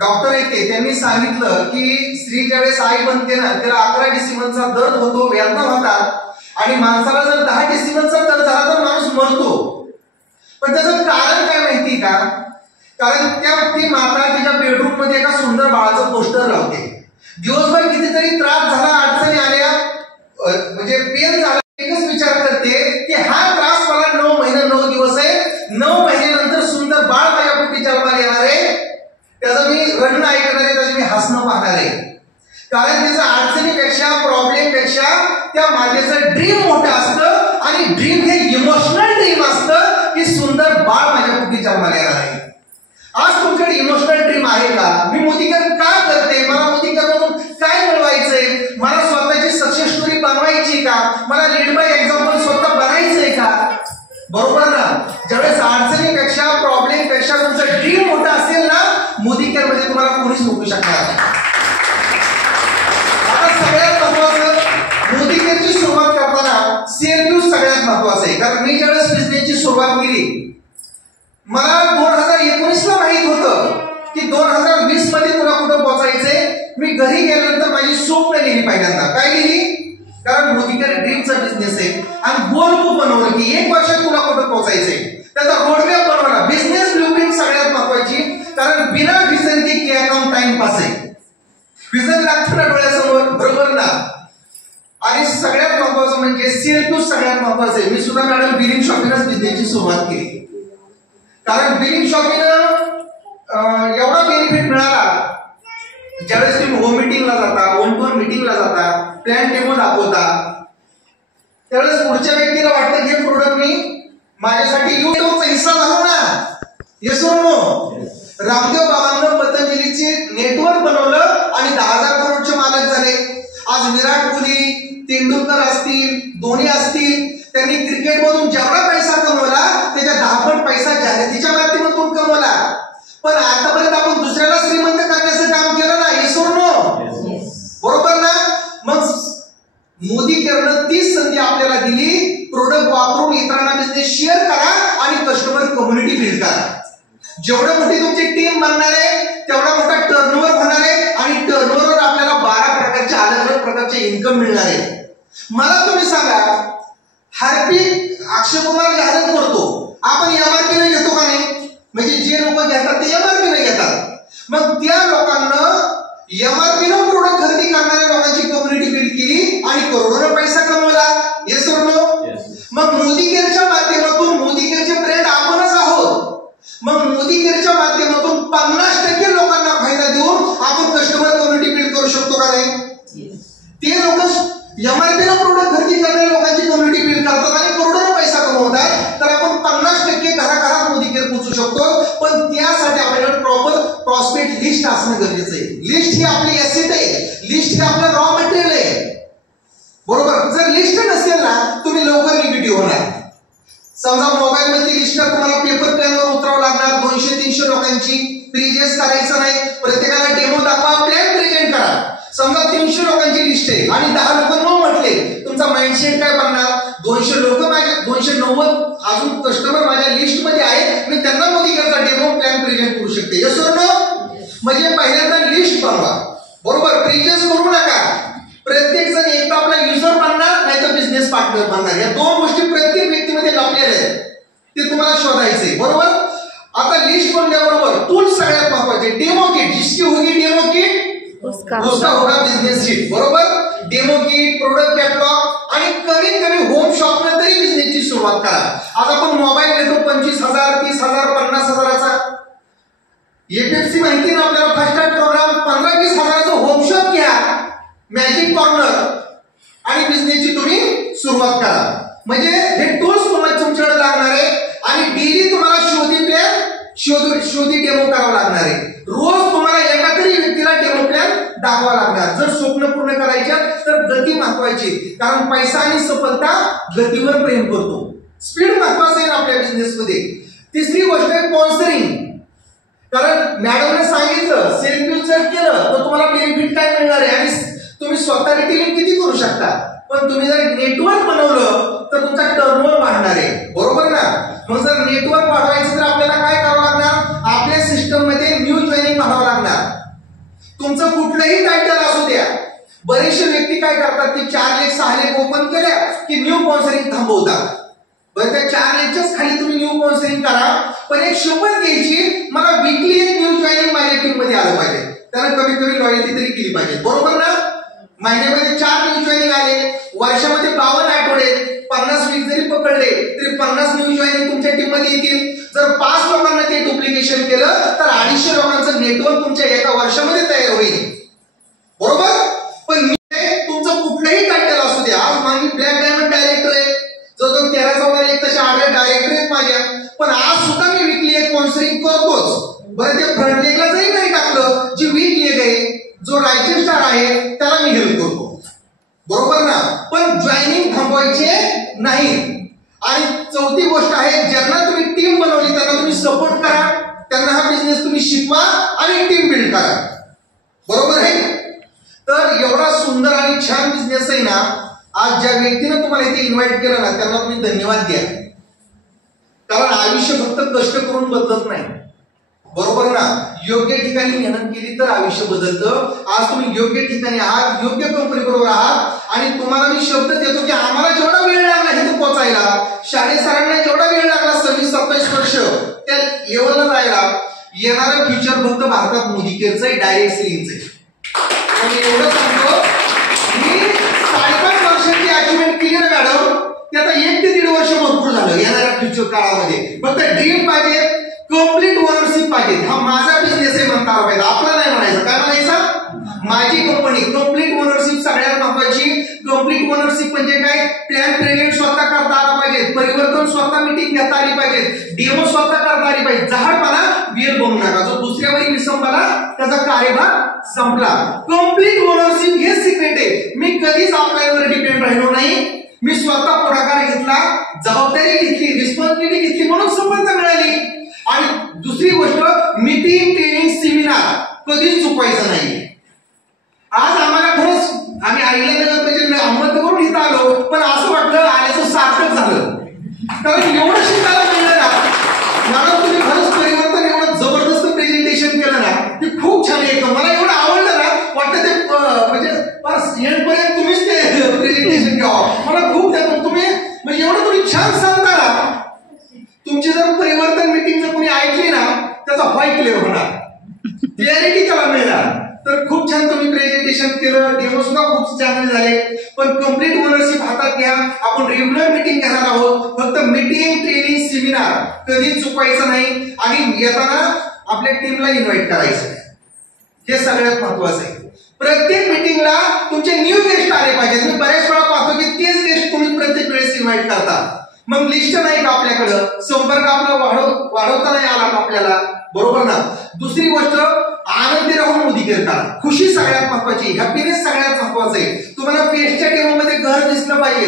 डॉक्टर येते, त्यांनी सांगितलं की स्त्री ज्यावेळेस आई बनते ना त्याला 11 डेसिमलचा दर्द होतो, वेदना होतात. आणि माणसाला जर 10 डेसिमलचा दर्द झाला तर माणूस मरतो. पण त्याचं कारण काय माहिती का? कारण ती माता तिच्या बेडरूम मध्ये एका सुंदर बाळाचं पोस्टर लावते. दिवसभर कितीतरी त्रास झाला, अडचणी आल्या, म्हणजे पेन झाला, एकच विचार करते की हा त्रास मला 9 महिने 9 दिवस आहे, 9 महिन्यानंतर सुंदर बाळ माझ्या पोटी जन्माला येणार आहे, त्याचं मी रडणं ऐकणार आहे, त्याचं मी हसणं पाहणार आहे. कारण त्याचं अडचणीपेक्षा, प्रॉब्लेमपेक्षा त्या मातेचं ड्रीम मोठं असतं, आणि ड्रीम हे इमोशनल ड्रीम असतं की सुंदर बाळ माझ्या पोटी जन्माला येणार आहे. आज तुमच्याकडे इमोशनल ड्रीम आहे का? मी मोदीकर का करते, मला मोदीकर म्हणून काय मिळवायचंय, मला स्वतःची सक्सेस स्टोरी बनवायची का, मला लीड बाय एक्झाम्पल स्वतः बनायचंय का? बरोबर ना? ज्यावेळेस अडचणीपेक्षा, प्रॉब्लेमपेक्षा तुमचं ड्रीम मोठं असेल ना, मोदीकर मध्ये तुम्हाला कोणीच रोखू शकणार नाही. आता सगळ्यात महत्वाचं, मोदीकेअरची सुरुवात करताना सेल्फ यूज सगळ्यात महत्वाचं आहे. कारण मी ज्यावेळेस बिझनेसची सुरुवात केली, मला 2019ला माहित होतं की 2020 मध्ये तुला कुठं पोहोचायचंय. मी घरी गेल्यानंतर माझी स्वप्न लिहिली पहिल्यांदा. काय लिहिली? कारण मोदीकेअर ड्रीमचा बिझनेस आहे, आणि गोल बुक बनवलं की 1 वर्षात तुला कुठं पोहोचायचंय, त्याचा रोडमॅप बनवला. बिझनेस ब्लूप्रिंट सगळ्यात महत्वाची, कारण बिना व्हिजन ती की अकाउंट टाइमपास आहे. व्हिजन लागतं ना डोळ्यासमोर, बरोबर ना? आणि सगळ्यात महत्वाचं म्हणजे सेल्फ यूज सगळ्यात महत्वाचं आहे. मी सुद्धा मॅडम बिलिंग शॉपीनच बिझनेसची सुरुवात केली. कारण बिलिंग शॉपीनं एवढा बेनिफिट मिळाला, ज्यावेळेस तुम्ही होम मिटिंगला जाता, 1-to-1 मिटिंगला जाता, प्लॅन डेमो दाखवता, त्यावेळेस पुढच्या व्यक्तीला वाटतं की हे प्रोडक्ट मी माझ्यासाठी युट्यूबचा हिस्सा झालो ना. येस और नो? रामदेव बाबांना पतंजलीचे नेटवर्क बनवलं आणि 10,000 करोडचे मालक झाले. आज विराट कोहली, तेंडुलकर असतील, धोनी असतील, त्यांनी क्रिकेटमधून जेवढा पैसा कमवला त्याच्या 10 पट पैसा जाहिरातीच्या माध्यमातून कमवला. पण आतापर्यंत आपण दुसऱ्याला श्रीमंत करण्याचं काम केलं ना. येस और नो? बरोबर ना? मग मोदीकेअरनं तीच संधी आपल्याला दिली. प्रोडक्ट वापरून इतरांना बिझनेस शेअर करा आणि कस्टमर कम्युनिटी बिल्ड करा. जेवढं मोठी तुमची टीम बनणार आहे तेवढा मोठा टर्नओव्हर होणार आहे, आणि टर्नओव्हरवर आपल्याला 12 प्रकारचे अलग अलग प्रकारचे इन्कम मिळणार आहे. मला तुम्ही सांगा, हार्पिक अक्षय कुमार जाहिरात करतो, आपण एमआरपी ने घेतो का नाही? म्हणजे जे लोक घेतात ते एमआरपी ने घेतात. मग त्या लोकांना एमआरपी ने प्रोडक्ट खरेदी करणाऱ्या लोकांची कम्युनिटी बिल्ड केली आणि करोडोने पैसा कमवला. येस और नो? मग मोदीकेअरच्या माध्यमातून, मोदीकेअरचे ब्रँड आपणच आहोत, मग मोदीकेअरच्या माध्यमातून 50% लोकांना फायदा देऊन आपण कस्टमर कम्युनिटी बिल्ड करू शकतो का नाही? ते लोक एमआरपी ने प्रोडक्ट खरेदी करणाऱ्या लोकांची कम्युनिटी बिल्ड करतात आणि करोडोने पैसा कमवतात. तर आपण 50% घराघरात मोदीकेअर पोहोचू शकतो. पण त्यासाठी आपल्याला प्रॉपर प्रॉस्पेक्ट लिस्ट असणं गरजेचं आहे. लिस्ट ही आपली एसेट आहे, लिस्ट ही आपलं रॉ मटेरियल आहे. बरोबर? जर लिस्ट नसेल ना, तुम्ही लवकर निगेटिव्ह होणार. समजा मोबाईल मधली लिस्ट तुम्हाला पेपर प्लॅनवर उतरावं लागणार. 200-300 लोकांची प्रेझेंट करायचं नाही, प्रत्येकाला डेमो दाखवा, प्लॅन प्रेझेंट करा. समजा 300 लोकांची लिस्ट आहे आणि 10 लोक नो म्हटले, तुमचा माइंडसेट काय बनणार? 200 लोक माझ्या 290 अजून कस्टमर माझ्या लिस्ट मध्ये आहेत, मी त्यांना मोदीकेअरचा डेमो प्लॅन प्रेझेंट करू शकते. येस और नो? म्हणजे पहिल्यांदा लिस्ट बनवा. बरोबर? प्रेझेंट करू नका. प्रत्येक जण एकदा आपला युजर बनणार, नाही तर बिझनेस पार्टनर बनणार. या 2 गोष्टी प्रत्येक व्यक्तीमध्ये लपलेल्या आहेत, ते तुम्हाला शोधायचे. बरोबर? आता लिस्ट बनल्याबरोबर टूल सगळ्यात महत्वाचे. डेमो किट, जिसकी होगी डेमो किट उसका होगा बिझनेस शीट. बरोबर? डेमो किट, प्रोडक्ट कॅटलॉग, आणि कमीत कमी होम शॉपनं तरी बिझनेसची सुरुवात करा. आज आपण मोबाईल घेतो 25,000, 30,000, 50,000चा. एपीएफसी माहिती ना आपल्याला, फर्स्ट टाइम प्रोग्राम 15-20 हजाराचं होम शॉप घ्या, मॅजिक कॉर्नर, आणि बिझनेसची तुम्ही सुरुवात करा. म्हणजे हे टूल्स तुम्हाला तुमच्याकडे लागणार आहे, आणि डेली तुम्हाला शोधी प्लॅन, शोधी डेमो करावा लागणार आहे. रोज तुम्हाला एका तरी व्यक्तीला डेमो प्लॅन दाखवा लागणार. जर स्वप्न पूर्ण करायच्या तर गती महत्वाची, कारण पैसा आणि सफलता गतीवर प्रेम करतो. स्पीड महत्वाचं आहे आपल्या बिझनेसमध्ये. तिसरी गोष्ट आहे स्पॉन्सरिंग. कारण मॅडमने सांगितलं सेल्फ यूज जर केलं तर तुम्हाला बेनिफिट काय मिळणार आहे, आणि तुम्ही स्वतः रिटेलिंग किती करू शकता. पण तुम्ही जर नेटवर्क बनवलं तर तुमचा टर्नओव्हर वाढणार आहे. बरोबर ना? मग जर नेटवर्क वाढवायचं तर आपल्याला काय करावं लागणार? आपल्या सिस्टम मध्ये न्यू जॉईनिंग वाढवावं लागणार. तुमचं कुठलंही टायटल असू द्या. बरेचसे व्यक्ती काय करतात की 4 लेख 6 लेख ओपन केल्या की न्यू स्पॉन्सरिंग थांबवतात. बरं त्या 4 लेक्चर्स खाली तुम्ही न्यू काउन्सिलिंग करा, पण एक शपथ घ्यायची मला वीकली एक न्यू जॉईनिंग माझ्या टीम मध्ये आलं पाहिजे, त्याला कमीत कमी लॉयल्टी तरी केली पाहिजे, बरोबर ना? महिन्यामध्ये 4 न्यू जॉईनिंग आले, वर्षामध्ये 52 आठवडे, 50 वीक जरी पकडले तरी 50 न्यू जॉईनिंग तुमच्या टीम मध्ये येतील. जर 5 लोकांना ते डुप्लिकेशन केलं तर 250 लोकांचं नेटवर्क तुमच्या एका वर्षामध्ये तयार होईल, बरोबर? पण तुमचं कुठलंही टायटल असू द्या, आज माझी ब्लॅक डायमंड डायरेक्टर आहे, जो 13-14 एक तसे 8 डायरेक्टर आहेत माझ्या, पण आज सुद्धा मी वीकली एक काउन्सिलिंग करतोच. बरं ते फ्रंट लेगला जरी नाही टाकलं, जी वीक लेग आहे, जो रायटिंग स्टार आहे त्याला मी हेल्प करतो, बरोबर ना? पण जॉईनिंग थांबवायचे नाही. आणि चौथी गोष्ट आहे, ज्यांना तुम्ही टीम बनवली त्यांना तुम्ही सपोर्ट करा, त्यांना हा बिझनेस तुम्ही शिकवा आणि टीम बिल्ड करा, बरोबर आहे? तर एवढा सुंदर आणि छान बिझनेस आहे ना, आज ज्या व्यक्तीने तुम्हाला इथे इन्व्हाइट केलं ना त्यांना तुम्ही धन्यवाद द्या, कारण आयुष्य फक्त कष्ट करून बदलत नाही, बरोबर ना? योग्य ठिकाणी मेहनत केली तर आयुष्य बदलतं. आज तुम्ही योग्य ठिकाणी आहात, योग्य कंपनी बरोबर आहात, आणि तुम्हाला मी शब्द देतो की आम्हाला जेवढा वेळ लागला इथे पोहोचायला, शाळे सरांना जेवढा वेळ लागला 26-27 वर्ष त्या लेवलला जायला, येणारं फ्युचर फक्त भारतात मोदी केअरचं आहे, डायरेक्ट सेलिंगचं आहे. आणि एवढं सांगतो, मी 5.5 वर्षांची अचिव्हमेंट केली ना मॅडम, ते आता 1 ते 1.5 वर्ष भरपूर झालं. येणाऱ्या फ्युचर काळामध्ये फक्त ड्रीम पाहिजे, कम्प्लीट ओनरशिप पाहिजे. हा माझा बिझनेस आहे म्हणता आला पाहिजे, आपला नाही म्हणायचं. काय म्हणायचं? माझी कंपनी. कम्प्लीट ओनरशिप सगळ्यात महत्वाची. कम्प्लीट ओनरशिप म्हणजे काय? प्लॅन प्रेझेंट स्वतः करता आला पाहिजे, परिवर्तन स्वतः मीटिंग घेता आली पाहिजे, डेमो स्वतः करता आली पाहिजे. जहाडपणा वेल बनवू नका, जो दुसऱ्यावरील विसंबला त्याचा कार्यभार संपला. कम्प्लीट ओनरशिप हे सिक्रेट आहे. मी कधीच आपल्यावर डिपेंड राहिलो नाही, मी स्वतः पुढाकार घेतला, जबाबदारी घेतली, रिस्पॉन्सिबिलिटी घेतली, म्हणून सफलता मिळाली. आणि दुसरी गोष्ट, मीटिंग, ट्रेनिंग, सेमिनार कधीच चुकवायचं नाही. आज आम्हाला खरंच आम्ही आईला अहमद करून इथं आलो, पण असं वाटलं आल्याचं सार्थक झालं, कारण एवढं शिकायला मिळलं ना. मॅडम तुम्ही खरंच परिवर्तन एवढं जबरदस्त प्रेझेंटेशन केलं ना, ते खूप छान येतं. मला एवढं आवडलं ना, वाटतं ते म्हणजे एंडपर्यंत तुम्हीच ते प्रेझेंटेशन घ्यावं. मला खूप त्यातून तुम्ही म्हणजे एवढं तुम्ही छान सांगता ना. तुमची जर परिवर्तन मीटिंग जर कोणी ऐकली ना, त्याचा व्हाईट क्लिअर होणार, क्लॅरिटी त्याला मिळणार. तर खूप छान तुम्ही प्रेझेंटेशन केलं, डेमो सुद्धा खूप छान झाले. पण कम्प्लीट ओनरशिप हातात घ्या. आपण रेग्युलर मीटिंग घेणार आहोत, फक्त मीटिंग, ट्रेनिंग, सेमिनार कधीच चुकवायचं नाही. आणि येताना आपल्या टीमला इन्व्हाइट करायचं, हे सगळ्यात महत्वाचं आहे. प्रत्येक मीटिंगला तुमचे न्यू गेस्ट आले पाहिजे. मी बऱ्याच वेळा पाहतो की तेच गेस्ट तुम्ही प्रत्येक वेळेस इन्व्हाइट करता, मग लिस्ट नाही का आपल्याकडं, संपर्क आपला वाढवता नाही आला आपल्याला, बरोबर ना? दुसरी गोष्ट, आनंदी राहून मोदी केअर करा. खुशी सगळ्यात महत्वाची, हॅपीनेस सगळ्यात महत्वाचं आहे. तुम्हाला पेस्टच्या टेबलमध्ये घर दिसलं पाहिजे,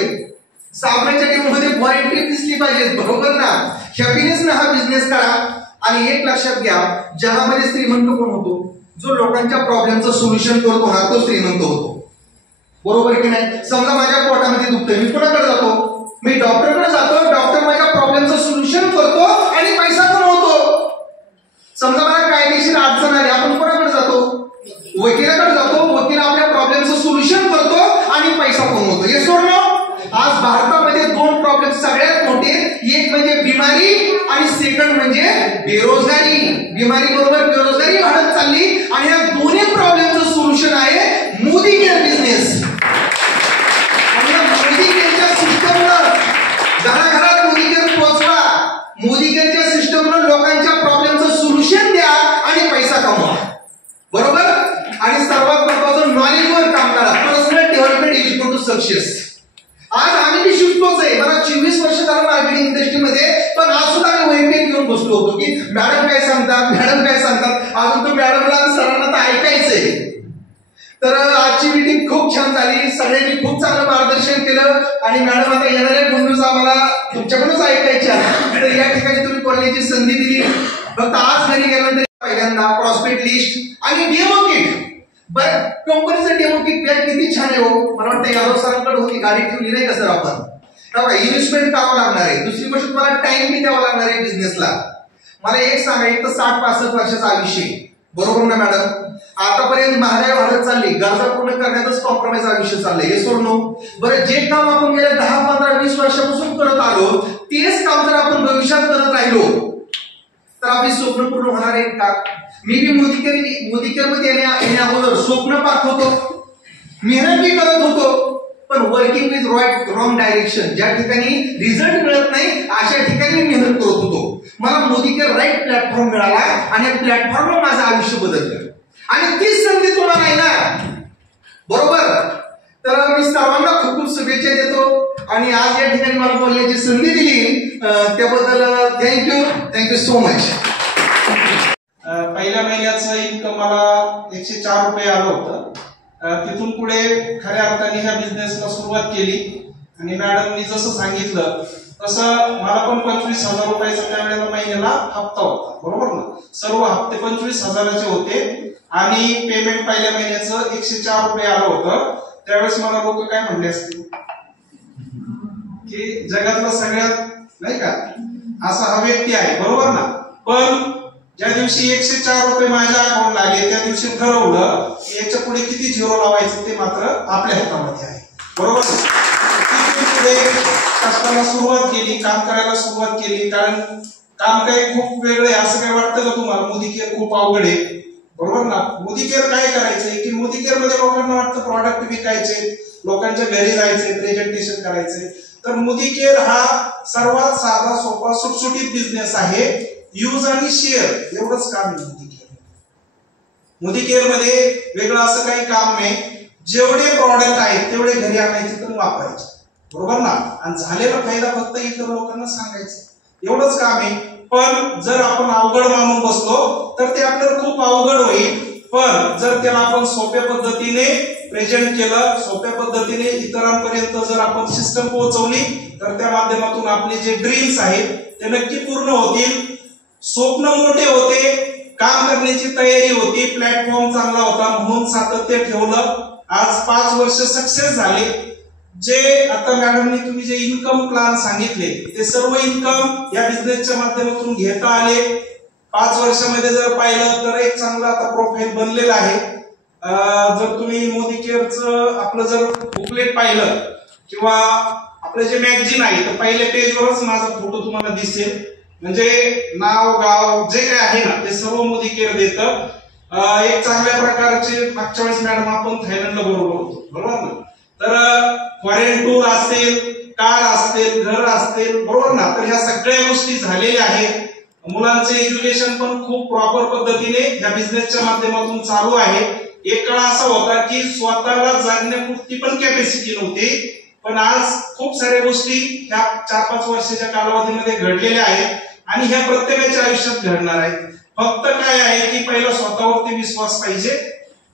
साबणाच्या टेबलमध्ये वॉरंटी दिसली पाहिजे, बरोबर ना? हॅपीनेस ना हा बिझनेस करा. आणि एक लक्षात घ्या, जगामध्ये श्रीमंत कोण होतो? जो लोकांच्या प्रॉब्लेमचं सोल्युशन करतो ना, तो श्रीमंत होतो, बरोबर की नाही? समजा माझ्या पोटामध्ये दुखतंय, मी कोणाकडे जातो? मी डॉक्टरकडे जातो, डॉक्टर माझ्या प्रॉब्लेमचं सोल्युशन करतो आणि पैसा कमवतो. समजा मला कायदेशीर अडचण आली, आपण कोणाकडे जातो? वकिलाकडे जातो, वकील आपल्या प्रॉब्लेमचं सोल्युशन करतो आणि पैसा कमवतो. हे सोडलं. आज भारतामध्ये 2 प्रॉब्लेम सगळ्यात मोठे, एक म्हणजे बिमारी आणि सेकंड म्हणजे बेरोजगारी. बिमारी बरोबर बेरोजगारी वाढत चालली, आणि या दोन्ही प्रॉब्लेमचं सोल्युशन आहे मोदी केअर बिझनेस. आणि या मोदी केअरच्या सिस्टमनं घराघरात मोदी केअर पोहोचवा. मोदी केअरच्या सिस्टमनं लोकांच्या प्रॉब्लेमचं सोल्युशन द्या आणि पैसा कमवा, बरोबर? आणि सर्वात महत्वाचं, नॉलेजवर काम करा. Personal development is equal to success. आज आम्ही शिकतोच आहे. मला 24 वर्ष झालं मार्केटिंग इंडस्ट्रीमध्ये, पण आज सुद्धा आम्ही वैयक्तिक घेऊन बसलो होतो की मॅडम काय सांगतात, मॅडम काय सांगतात. अजून तर मॅडमला सरांना तर ऐकायचंय. तर आजची मीटिंग खूप छान झाली, सगळ्यांनी खूप चांगलं मार्गदर्शन केलं. आणि मॅडम आता येणाऱ्या गुड आम्हाला तुमच्याकडूनच ऐकायच्या, तर या ठिकाणी तुम्ही बोलण्याची संधी दिली. फक्त आज घरी गेल्यानंतर पहिल्यांदा प्रॉस्पेक्ट लिस्ट आणि डेमो किट. बरं, कंपनीचं डेमो किट बॅग किती छान आहे हो. मला वाटतं यादव सरांकडे होती, गाडी ठेवली नाही का सर आपण? इन्व्हेस्टमेंट करावं लागणार आहे. दुसरी गोष्ट, तुम्हाला टाइम बी द्यावा लागणार आहे बिझनेसला. मला एक सांगा, एक तर 60-65 वर्षाचं आयुष्य, बरोबर ना मॅडम? आतापर्यंत महागाई वाढत चालली, गरजा पूर्ण करण्यातच कॉम्प्रोमाइज आयुष्य चाललंय, हे सोडणं. बरं, जे काम आपण गेल्या 10-15-20 वर्षापासून करत आलो तेच काम जर आपण भविष्यात करत राहिलो तर आपली स्वप्न पूर्ण होणार आहेत का? मी बी मोदीकेर मध्ये येण्या अगोदर स्वप्न पाहत होतो, मेहनत बी करत होतो, पण वर्किंग विथ रॉंग डायरेक्शन, ज्या ठिकाणी रिझल्ट मिळत नाही अशा ठिकाणी मी मेहनत करत होतो. मला मोदीकेर राईट प्लॅटफॉर्म मिळाला आणि या प्लॅटफॉर्मवर माझं आयुष्य बदललं आणि तीच संधी तुम्हाला आहे ना, बरोबर? तर मी सर्वांना खूप खूप शुभेच्छा देतो आणि आज या ठिकाणी मला बोलण्याची संधी दिली त्याबद्दल थँक्यू सो मच. पहिल्या महिन्याचं इन्कम मला 104 रुपये आलं होतं. तिथून पुढे खऱ्या अर्थाने ह्या बिझनेसला सुरुवात केली आणि मॅडमनी जसं सांगितलं तसं मला पण 25,000 रुपयाचा त्यावेळेला महिन्याला हप्ता होता, बरोबर ना? सर्व हप्ते 25,000चे होते आणि पेमेंट पहिल्या महिन्याचं 104 रुपये आलं होतं. त्यावेळेस मला लोक काय म्हणले असतील की जगातला सगळ्यात नाही का असा हा व्यक्ती आहे, बरोबर ना? पण ज्या दिवशी 104 रुपये माझ्या अकाउंटला आले त्या दिवशी ठरवलं की याच्या पुढे किती झिरो लावायचं ते मात्र आपल्या हातामध्ये आहे, बरोबर ना? पुढे कष्टाला सुरुवात केली, काम करायला सुरुवात केली. कारण काम काही खूप वेगळं आहे असं काय वाटतं का तुम्हाला? मोदीकेर खूप अवघड आहे, बरोबर ना? मोदीकेर काय करायचंय की मोदीकेर मध्ये लोकांना वाटतं प्रॉडक्ट विकायचे, लोकांच्या घरी जायचे, प्रेझेंटेशन करायचे. तर मोदीकेर हा सर्वात साधा सोपा सुटसुटीत बिझनेस आहे. यूज आणि शेअर एवढंच काम आहे मोदीकेर. मोदीकेर मध्ये वेगळं असं काही काम नाही. जेवढे प्रॉडक्ट आहेत तेवढे घरी आणायचे तर वापरायचे, बरोबर ना? आणि झालेला फायदा फक्त इतर लोकांना सांगायचा, एवढंच काम आहे. पण जर आपण अवघड मानून बसलो तर ते आपल्याला खूप अवघड होईल. पण जर त्याला आपण सोप्या पद्धतीने प्रेझेंट केलं, सोप्या पद्धतीने इतरांपर्यंत जर आपण सिस्टम पोहोचवली तर त्या माध्यमातून आपले जे ड्रीम्स आहेत ते नक्की पूर्ण होतील. स्वप्न मोठे होते, काम करण्याची तयारी होती, प्लॅटफॉर्म चांगला होता म्हणून सातत्य ठेवलं. आज 5 वर्ष सक्सेस झाले. जे आता मॅडमनी तुम्ही जे इन्कम प्लॅन सांगितले ते सर्व इन्कम या बिझनेसच्या माध्यमातून घेता आले. 5 वर्षामध्ये जर पाहिलं तर एक चांगला आता प्रोफाईल बनलेला आहे. जर तुम्ही मोदीकेअरचं आपलं जर बुकलेट पाहिलं किंवा आपलं जे मॅगझिन आहे तर पहिल्या पेजवरच माझा फोटो तुम्हाला दिसेल. म्हणजे नाव गाव जे काय आहे ना ते सर्व मोदीकेअर देतं. एक चांगल्या प्रकारचे मागच्या वेळेस मॅडम आपण थायलंडला बरोबर होतो, बरोबर ना? तर फॉरेन टूर असेल, कार असतील, घर असतील, बरोबर ना? तर ह्या सगळ्या गोष्टी झालेल्या आहेत. मुलांचे एज्युकेशन पण खूप प्रॉपर पद्धतीने या बिझनेसच्या माध्यमातून चालू आहे. एक काळ असा होता की स्वतःला जगण्यापुरती पण कॅपॅसिटी नव्हती, पण आज खूप साऱ्या गोष्टी ह्या 4-5 वर्षाच्या कालावधीमध्ये घडलेल्या आहेत आणि ह्या प्रत्येकाच्या आयुष्यात घडणार आहेत. फक्त काय आहे की पहिला स्वतःवरती विश्वास पाहिजे.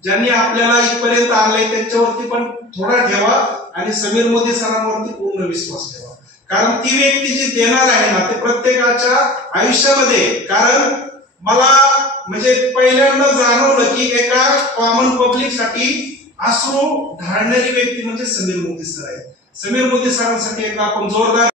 ज्यांनी आपल्याला इथपर्यंत आणलंय त्यांच्यावरती पण थोडा ठेवा आणि समीर मोदी सरांवरती पूर्ण विश्वास ठेवा. कारण ती व्यक्ती जी देणार आहे ना ते प्रत्येकाच्या आयुष्यामध्ये, कारण मला म्हणजे पहिल्यांदा जाणवलं की एका कॉमन पब्लिक साठी अश्रू ढाळणारी व्यक्ती म्हणजे समीर मोदी सर आहे. समीर मोदी सरांसाठी एकदा आपण जोरदार